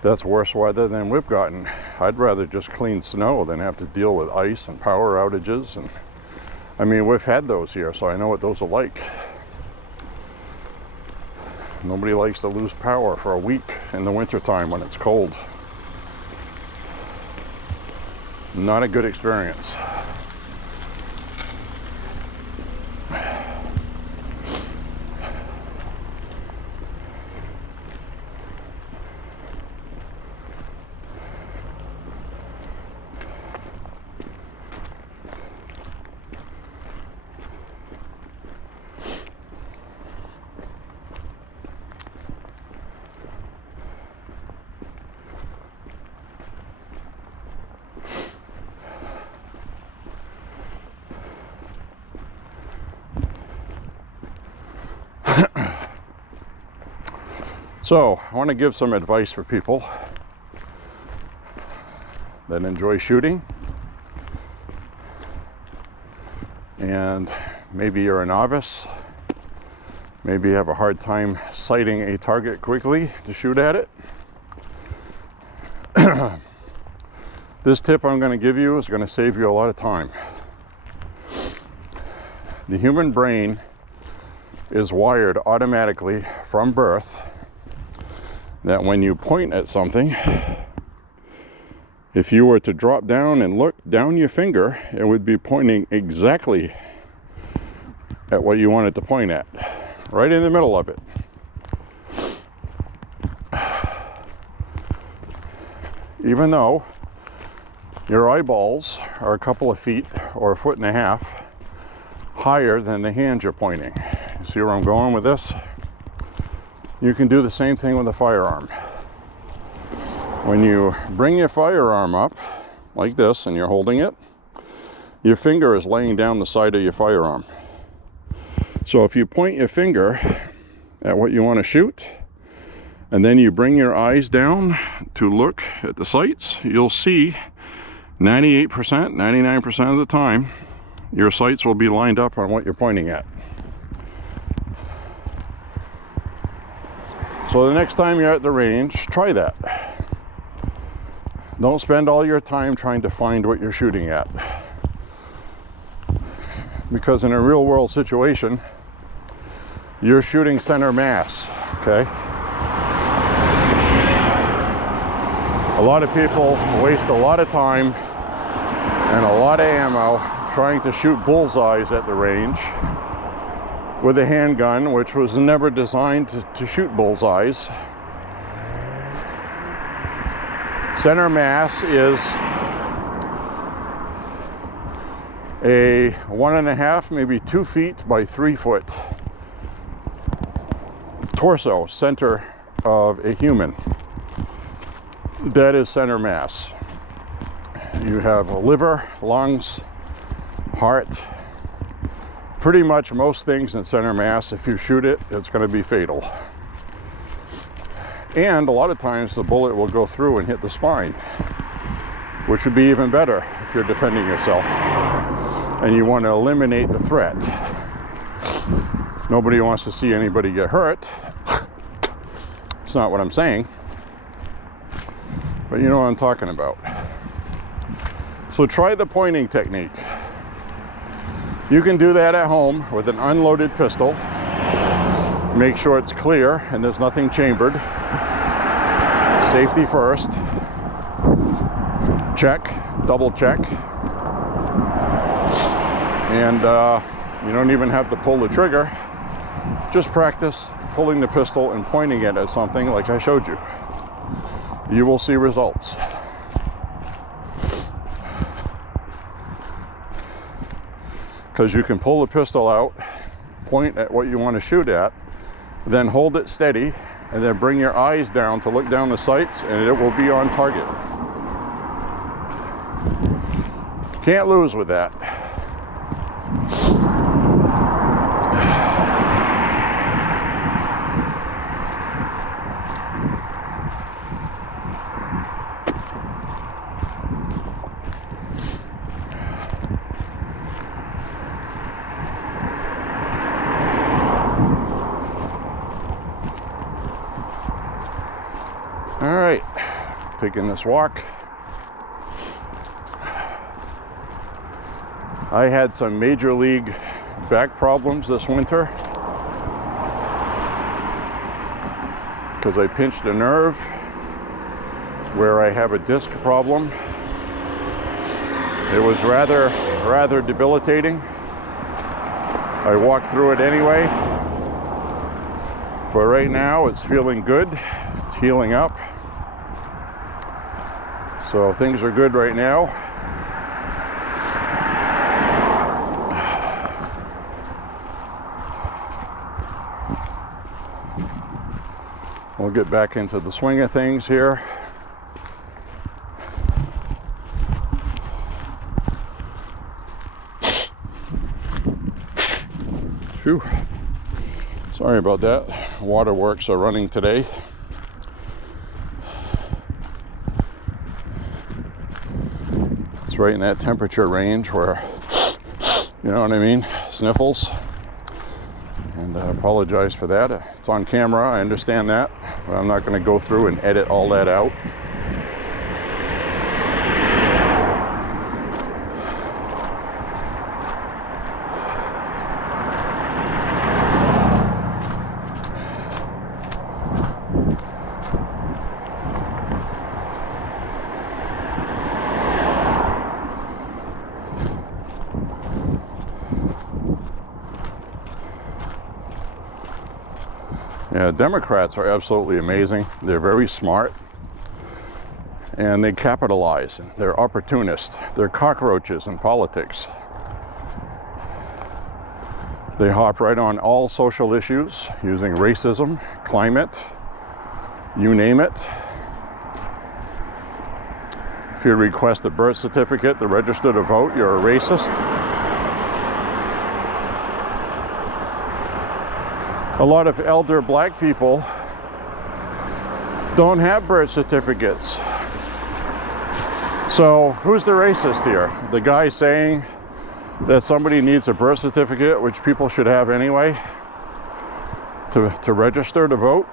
That's worse weather than we've gotten. I'd rather just clean snow than have to deal with ice and power outages. And I mean, we've had those here, so I know what those are like. Nobody likes to lose power for a week in the wintertime when it's cold. Not a good experience. So, I want to give some advice for people that enjoy shooting, and maybe you're a novice, maybe you have a hard time sighting a target quickly to shoot at it. This tip I'm going to give you is going to save you a lot of time. The human brain is wired automatically from birth that when you point at something, if you were to drop down and look down your finger, it would be pointing exactly at what you wanted to point at, right in the middle of it. even though your eyeballs are a couple of feet or 1.5 feet higher than the hand you're pointing. You see where I'm going with this? You can do the same thing with a firearm. When you bring your firearm up like this and you're holding it, your finger is laying down the side of your firearm. So if you point your finger at what you want to shoot, and then you bring your eyes down to look at the sights, you'll see 98%, 99% of the time, your sights will be lined up on what you're pointing at. So the next time you're at the range, try that. Don't spend all your time trying to find what you're shooting at. Because in a real world situation, you're shooting center mass, okay? A lot of people waste a lot of time and a lot of ammo trying to shoot bullseyes at the range with a handgun, which was never designed to shoot bullseyes. Center mass is a 1.5, maybe 2 feet by 3 foot torso, center of a human. That is center mass. You have a liver, lungs, heart, pretty much most things in center mass. If you shoot it, it's going to be fatal. And a lot of times the bullet will go through and hit the spine, which would be even better if you're defending yourself and you want to eliminate the threat. Nobody wants to see anybody get hurt. It's not what I'm saying, but you know what I'm talking about. So try the pointing technique. You can do that at home with an unloaded pistol. Make sure it's clear and there's nothing chambered. Safety first. Check, double check. And you don't even have to pull the trigger. Just practice pulling the pistol and pointing it at something like I showed you. You will see results. Because you can pull the pistol out, point at what you want to shoot at, then hold it steady, and then bring your eyes down to look down the sights, and it will be on target. Can't lose with that. All right, taking this walk. I had some major league back problems this winter because I pinched a nerve where I have a disc problem. It was rather debilitating. I walked through it anyway, but right now it's feeling good. It's healing up. So things are good right now. We'll get back into the swing of things here. Phew. Sorry about that. Waterworks are running today. It's right in that temperature range where, you know what I mean, sniffles. And I apologize for that. It's on camera, I understand that, but I'm not going to go through and edit all that out. Yeah, Democrats are absolutely amazing. They're very smart. And they capitalize. They're opportunists. They're cockroaches in politics. They hop right on all social issues using racism, climate, you name it. If you request a birth certificate to register to vote, you're a racist. A lot of elder black people don't have birth certificates. So who's the racist here? The guy saying that somebody needs a birth certificate, which people should have anyway, to register to vote?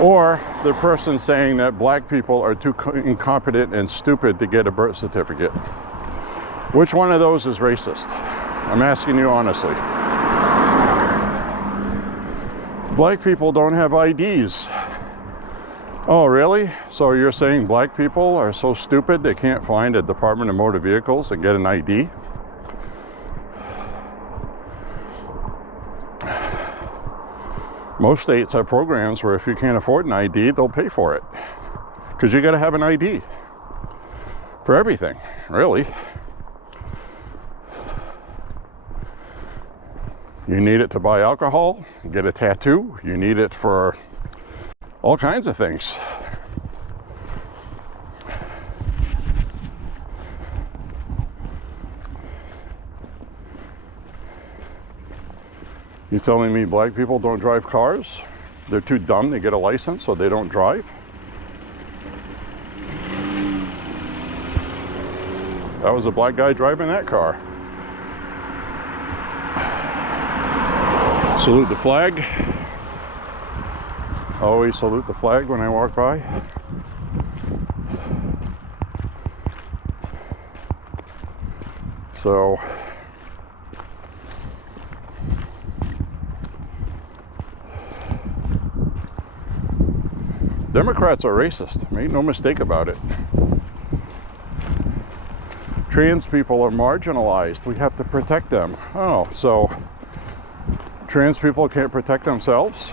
Or the person saying that black people are too incompetent and stupid to get a birth certificate? Which one of those is racist? I'm asking you honestly. Black people don't have IDs. Oh, really? So you're saying black people are so stupid they can't find a Department of Motor Vehicles and get an ID? Most states have programs where if you can't afford an ID, they'll pay for it. Because you got to have an ID for everything, really. You need it to buy alcohol, get a tattoo, you need it for all kinds of things. You telling me black people don't drive cars? They're too dumb to get a license, so they don't drive? That was a black guy driving that car. Salute the flag. Always salute the flag when I walk by. So Democrats are racist, make no mistake about it. Trans people are marginalized, we have to protect them. Oh, so trans people can't protect themselves?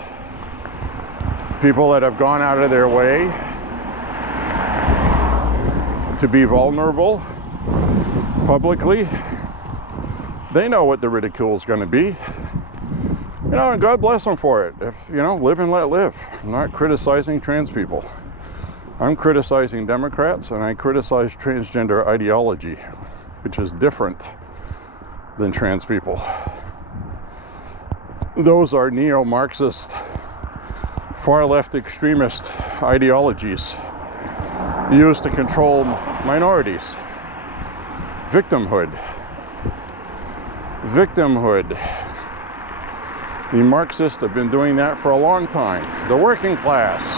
People that have gone out of their way to be vulnerable publicly, they know what the ridicule is going to be. You know, and God bless them for it. If, you know, live and let live. I'm not criticizing trans people. I'm criticizing Democrats, and I criticize transgender ideology, which is different than trans people. Those are neo-Marxist, far-left extremist ideologies used to control minorities. Victimhood. Victimhood. The Marxists have been doing that for a long time. The working class.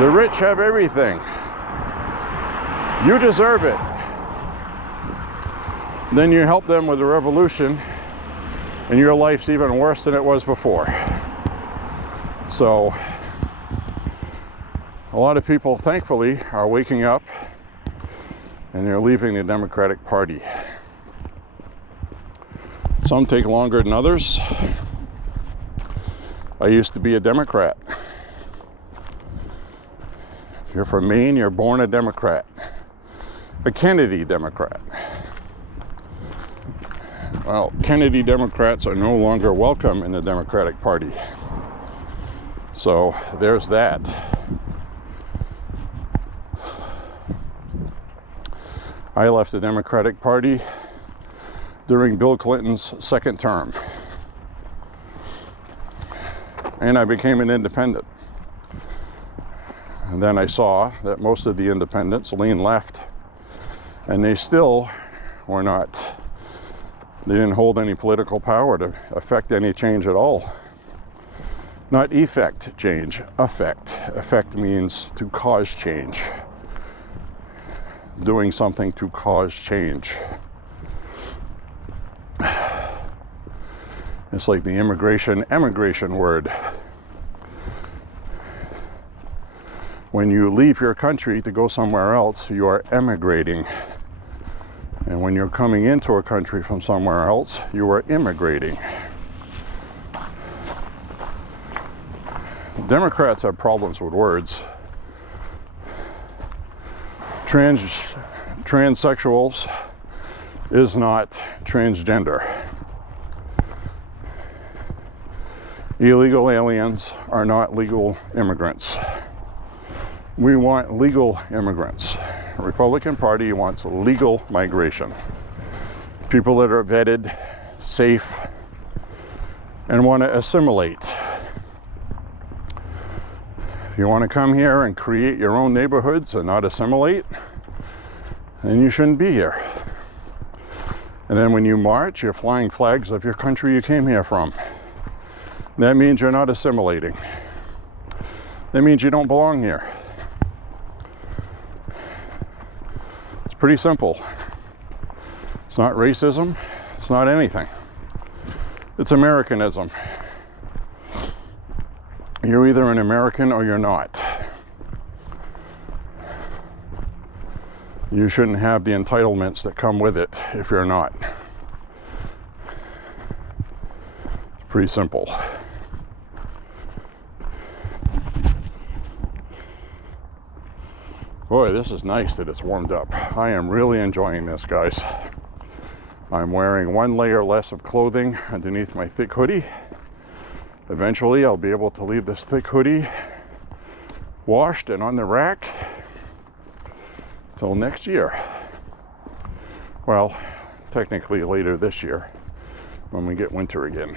The rich have everything. You deserve it. Then you help them with a revolution, and your life's even worse than it was before. So, a lot of people, thankfully, are waking up, and they're leaving the Democratic Party. Some take longer than others. I used to be a Democrat. If you're from Maine, you're born a Democrat. A Kennedy Democrat. Well, Kennedy Democrats are no longer welcome in the Democratic Party. So there's that. I left the Democratic Party during Bill Clinton's second term. And I became an independent. And then I saw that most of the independents leaned left, and they still were not, they didn't hold any political power to affect any change at all. Not effect change, affect. Affect means to cause change. Doing something to cause change. It's like the emigration word. When you leave your country to go somewhere else, you are emigrating. And when you're coming into a country from somewhere else, you are immigrating. Democrats have problems with words. transsexuals is not transgender. Illegal aliens are not legal immigrants. We want legal immigrants. The Republican Party wants legal migration. People that are vetted, safe, and want to assimilate. If you want to come here and create your own neighborhoods and not assimilate, then you shouldn't be here. And then when you march, you're flying flags of your country you came here from. That means you're not assimilating. That means you don't belong here. It's pretty simple. It's not racism. It's not anything. It's Americanism. You're either an American or you're not. You shouldn't have the entitlements that come with it if you're not. It's pretty simple. Boy, this is nice that it's warmed up. I am really enjoying this, guys. I'm wearing one layer less of clothing underneath my thick hoodie. Eventually, I'll be able to leave this thick hoodie washed and on the rack till next year. Well, technically later this year when we get winter again.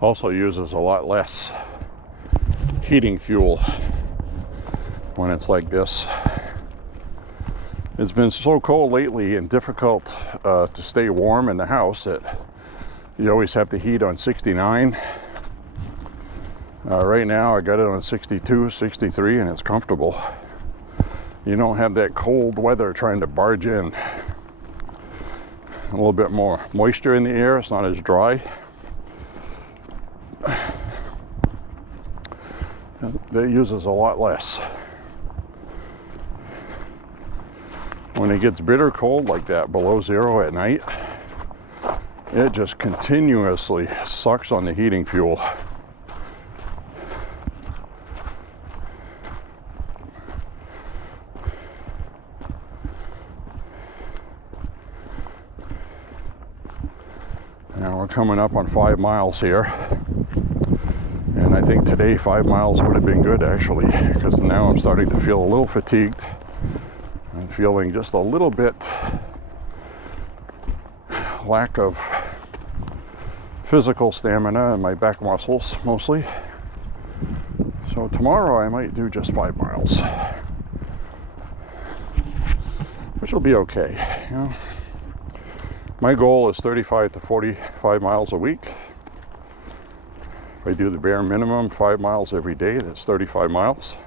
Also uses a lot less heating fuel when it's like this. It's been so cold lately and difficult to stay warm in the house that you always have to heat on 69. Right now I got it on 62, 63, and it's comfortable. You don't have that cold weather trying to barge in. A little bit more moisture in the air, it's not as dry. That uses a lot less. When it gets bitter cold like that, below zero at night, it just continuously sucks on the heating fuel. Now we're coming up on 5 miles here. And I think today 5 miles would have been good actually, because now I'm starting to feel a little fatigued. I'm feeling just a little bit lack of physical stamina in my back muscles mostly. So tomorrow I might do just 5 miles, which will be okay. You know? My goal is 35 to 45 miles a week. If I do the bare minimum 5 miles every day, that's 35 miles.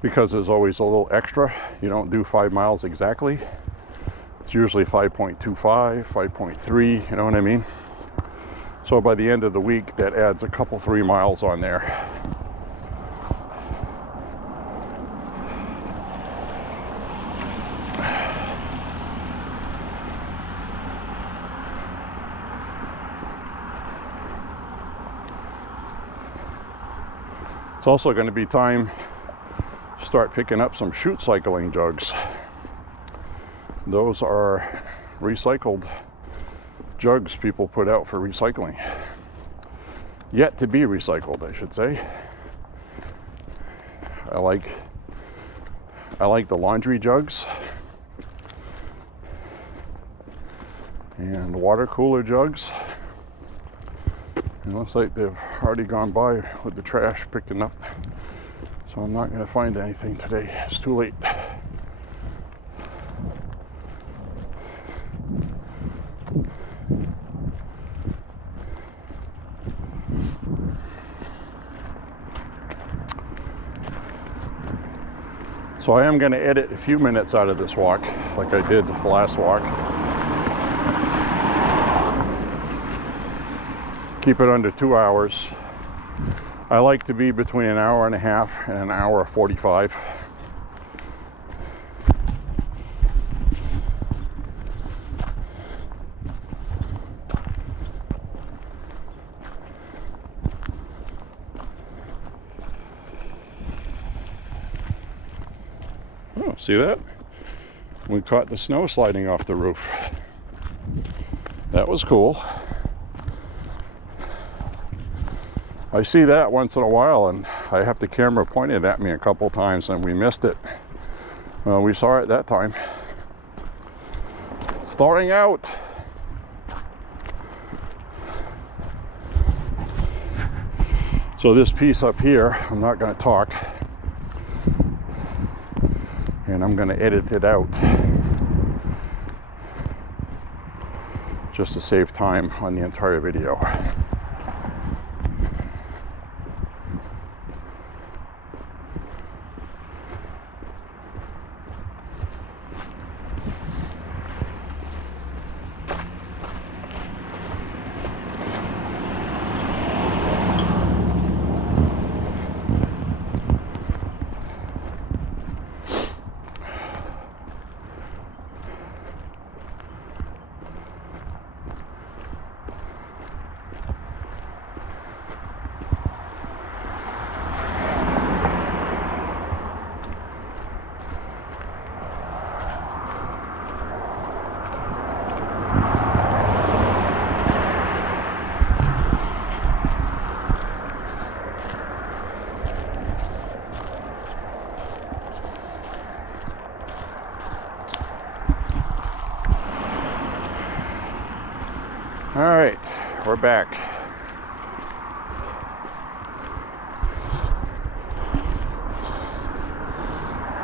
Because there's always a little extra, you don't do 5 miles exactly. It's usually 5.25, 5.3, you know what I mean? So by the end of the week, that adds a couple 3 miles on there. It's also going to be time to start picking up some chute cycling jugs. Those are recycled jugs people put out for recycling. Yet to be recycled, I should say. I like the laundry jugs. and water cooler jugs. It looks like they've already gone by with the trash picking up, so I'm not going to find anything today. It's too late. So I am going to edit a few minutes out of this walk, like I did the last walk. Keep it under 2 hours. I like to be between an hour and a half and an hour 45. Oh, see that? We caught the snow sliding off the roof. That was cool. I see that once in a while, and I have the camera pointed at me a couple times, and we missed it. Well, we saw it that time. It's thawing out. So this piece up here, I'm not going to talk, and I'm going to edit it out just to save time on the entire video. All right, we're back.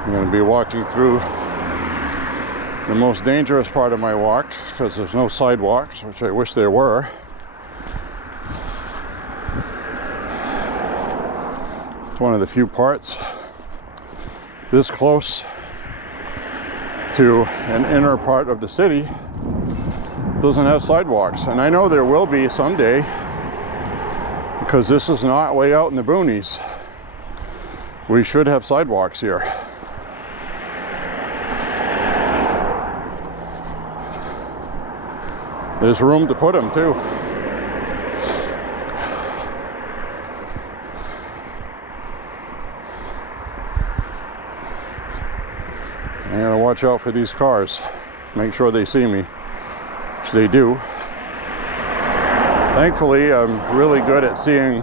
I'm going to be walking through the most dangerous part of my walk because there's no sidewalks, which I wish there were. It's one of the few parts this close to an inner part of the city doesn't have sidewalks, and I know there will be someday because this is not way out in the boonies. We should have sidewalks here. There's room to put them too. I gotta watch out for these cars, make sure they see me. Which they do. Thankfully, I'm really good at seeing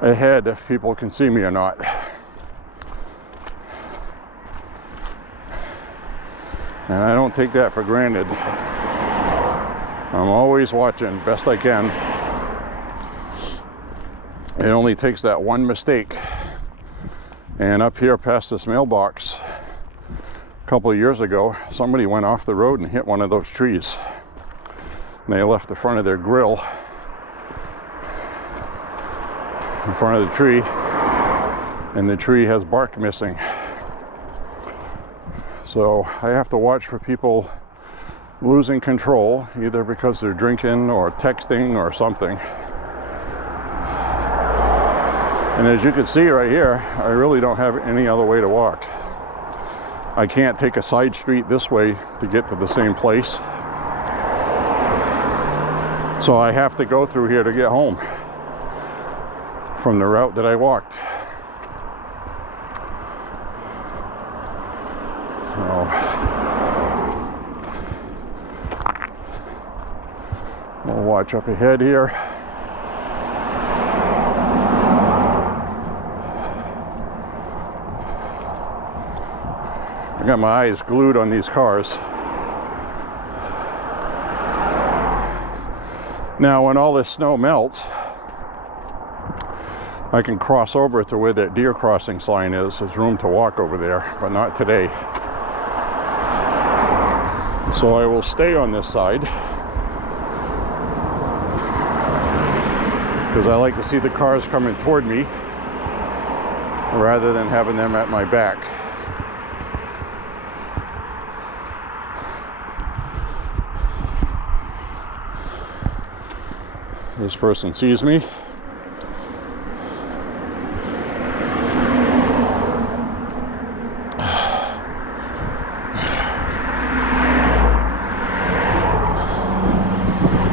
ahead if people can see me or not. And I don't take that for granted. I'm always watching best I can. It only takes that one mistake. And up here past this mailbox, a couple of years ago, somebody went off the road and hit one of those trees. And they left the front of their grill in front of the tree, and the tree has bark missing. So I have to watch for people losing control, either because they're drinking or texting or something. And as you can see right here, I really don't have any other way to walk. I can't take a side street this way to get to the same place. So I have to go through here to get home from the route that I walked. So we'll watch up ahead here. I got my eyes glued on these cars. Now, when all this snow melts, I can cross over to where that deer crossing sign is. There's room to walk over there, but not today. So I will stay on this side because I like to see the cars coming toward me rather than having them at my back. This person sees me.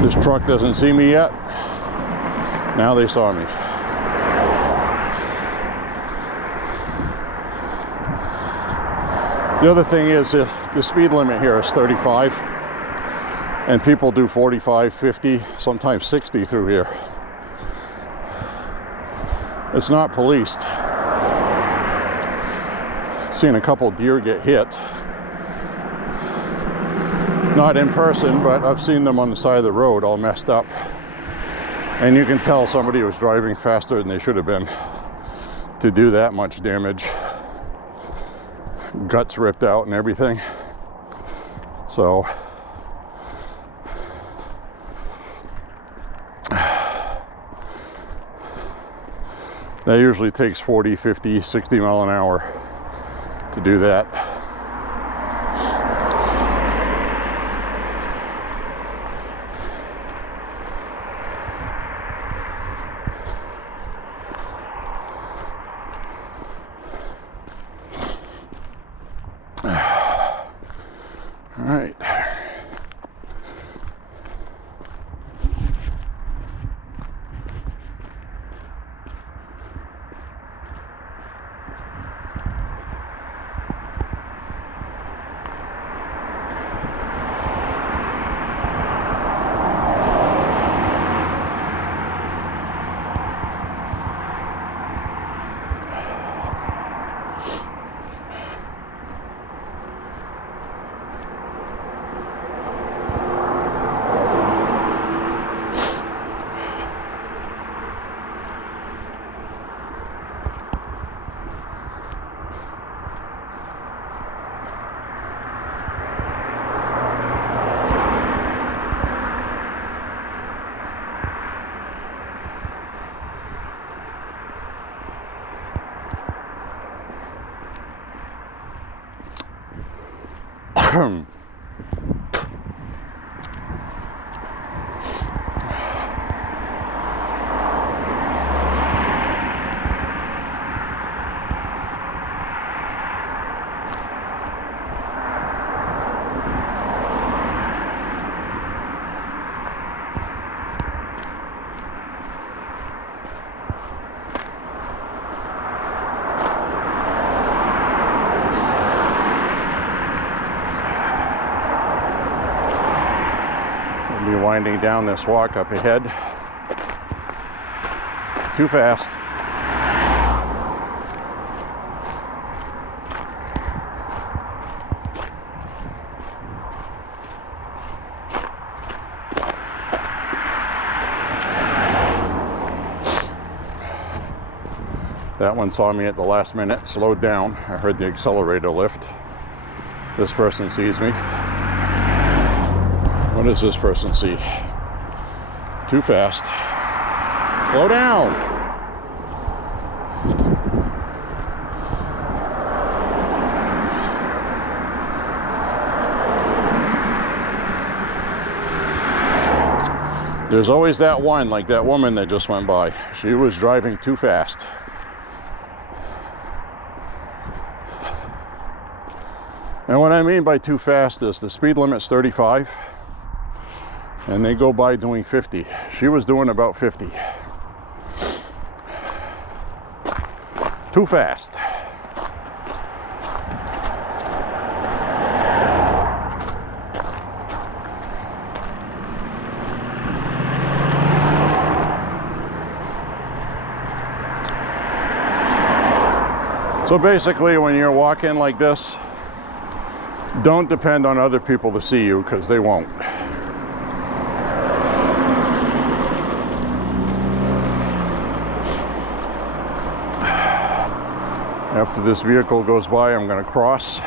This truck doesn't see me yet. Now they saw me. The other thing is the speed limit here is 35. And people do 45, 50, sometimes 60 through here. It's not policed. Seen a couple deer get hit. Not in person, but I've seen them on the side of the road all messed up. And you can tell somebody was driving faster than they should have been to do that much damage. Guts ripped out and everything. So that usually takes 40, 50, 60 mile an hour to do that. All right. Winding down this walk up ahead. Too fast. That one saw me at the last minute, slowed down. I heard the accelerator lift. This person sees me. What does this person see? Too fast. Slow down. There's always that one, like that woman that just went by. She was driving too fast. And what I mean by too fast is the speed limit's 35. And they go by doing 50. She was doing about 50. Too fast. So basically, when you're walking like this, don't depend on other people to see you, because they won't. After this vehicle goes by, I'm going to cross.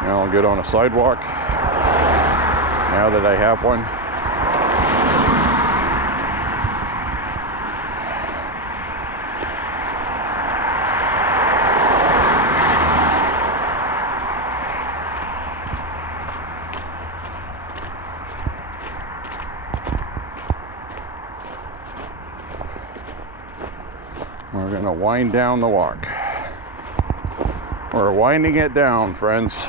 Now I'll get on a sidewalk, now that I have one. We're going to wind down the walk. We're winding it down, friends.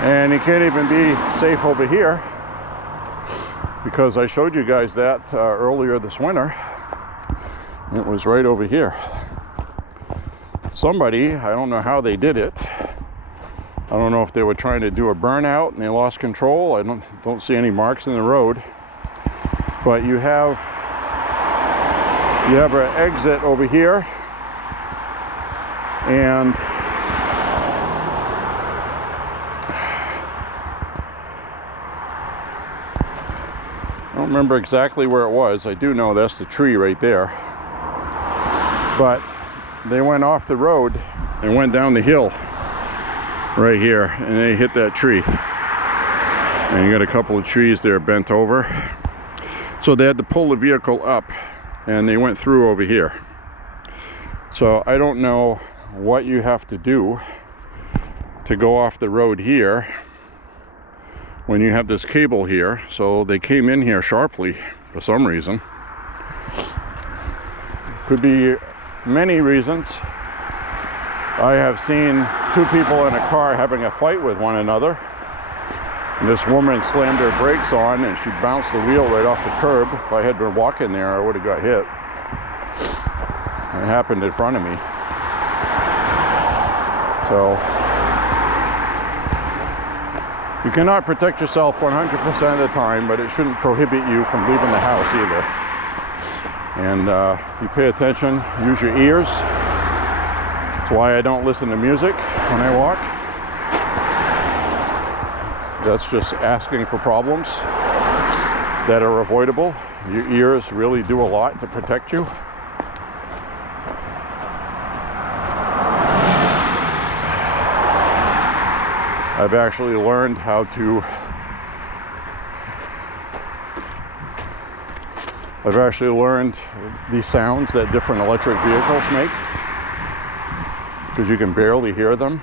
And you can't even be safe over here, because I showed you guys that earlier this winter. It was right over here. Somebody, I don't know how they did it. I don't know if they were trying to do a burnout and they lost control. I don't see any marks in the road. But you have an exit over here, and I don't remember exactly where it was. I do know that's the tree right there. But they went off the road and went down the hill right here, and they hit that tree. And you got a couple of trees there bent over. So they had to pull the vehicle up, and they went through over here. So I don't know what you have to do to go off the road here when you have this cable here. So they came in here sharply for some reason. Could be many reasons. I have seen two people in a car having a fight with one another. And this woman slammed her brakes on and she bounced the wheel right off the curb. If I had been walking there, I would have got hit. It happened in front of me. So you cannot protect yourself 100% of the time, but it shouldn't prohibit you from leaving the house either. And if you pay attention, use your ears. That's why I don't listen to music when I walk. That's just asking for problems that are avoidable. Your ears really do a lot to protect you. I've actually learned how to the sounds that different electric vehicles make, because you can barely hear them.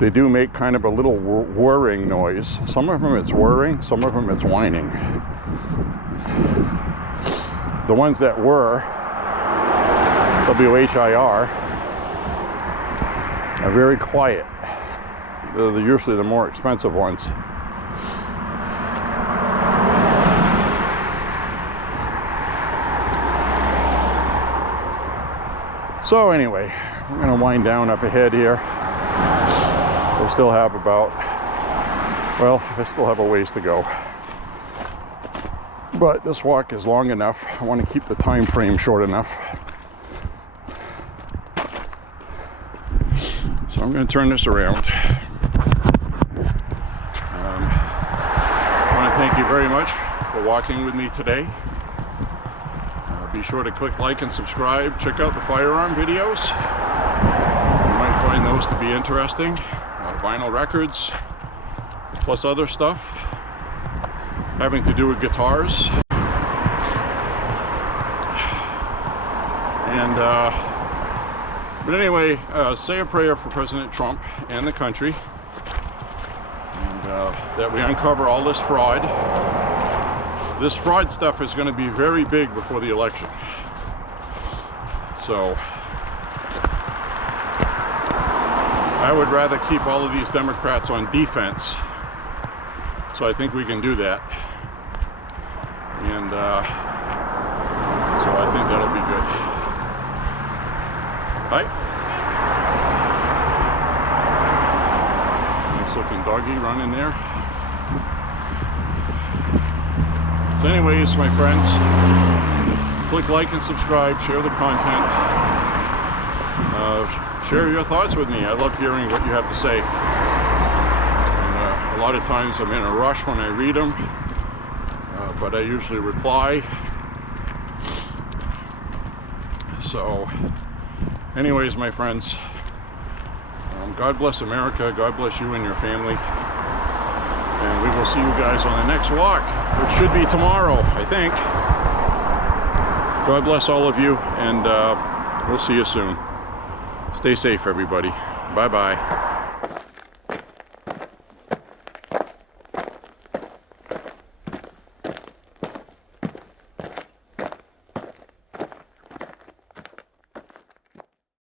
They do make kind of a little whirring noise. Some of them it's whirring, some of them it's whining. The ones that whir, W-H-I-R, are very quiet. They're usually the more expensive ones. So anyway, we're going to wind down up ahead here. We still have I still have a ways to go. But this walk is long enough. I want to keep the time frame short enough. So I'm going to turn this around. I want to thank you very much for walking with me today. Be sure to click like and subscribe. Check out the firearm videos. You might find those to be interesting. Vinyl records, plus other stuff having to do with guitars. And but anyway, say a prayer for President Trump and the country, and that we uncover all this fraud. This fraud stuff is going to be very big before the election. So I would rather keep all of these Democrats on defense. So I think we can do that. And so I think that'll be good. Hi. Nice looking doggy running there. So anyways, my friends, click like and subscribe, share the content. share your thoughts with me. I love hearing what you have to say. And, a lot of times I'm in a rush when I read them, but I usually reply. So anyways, my friends, God bless America, God bless you and your family, and we will see you guys on the next walk, which should be tomorrow, I think. God bless all of you, and we'll see you soon. Stay safe, everybody. Bye-bye.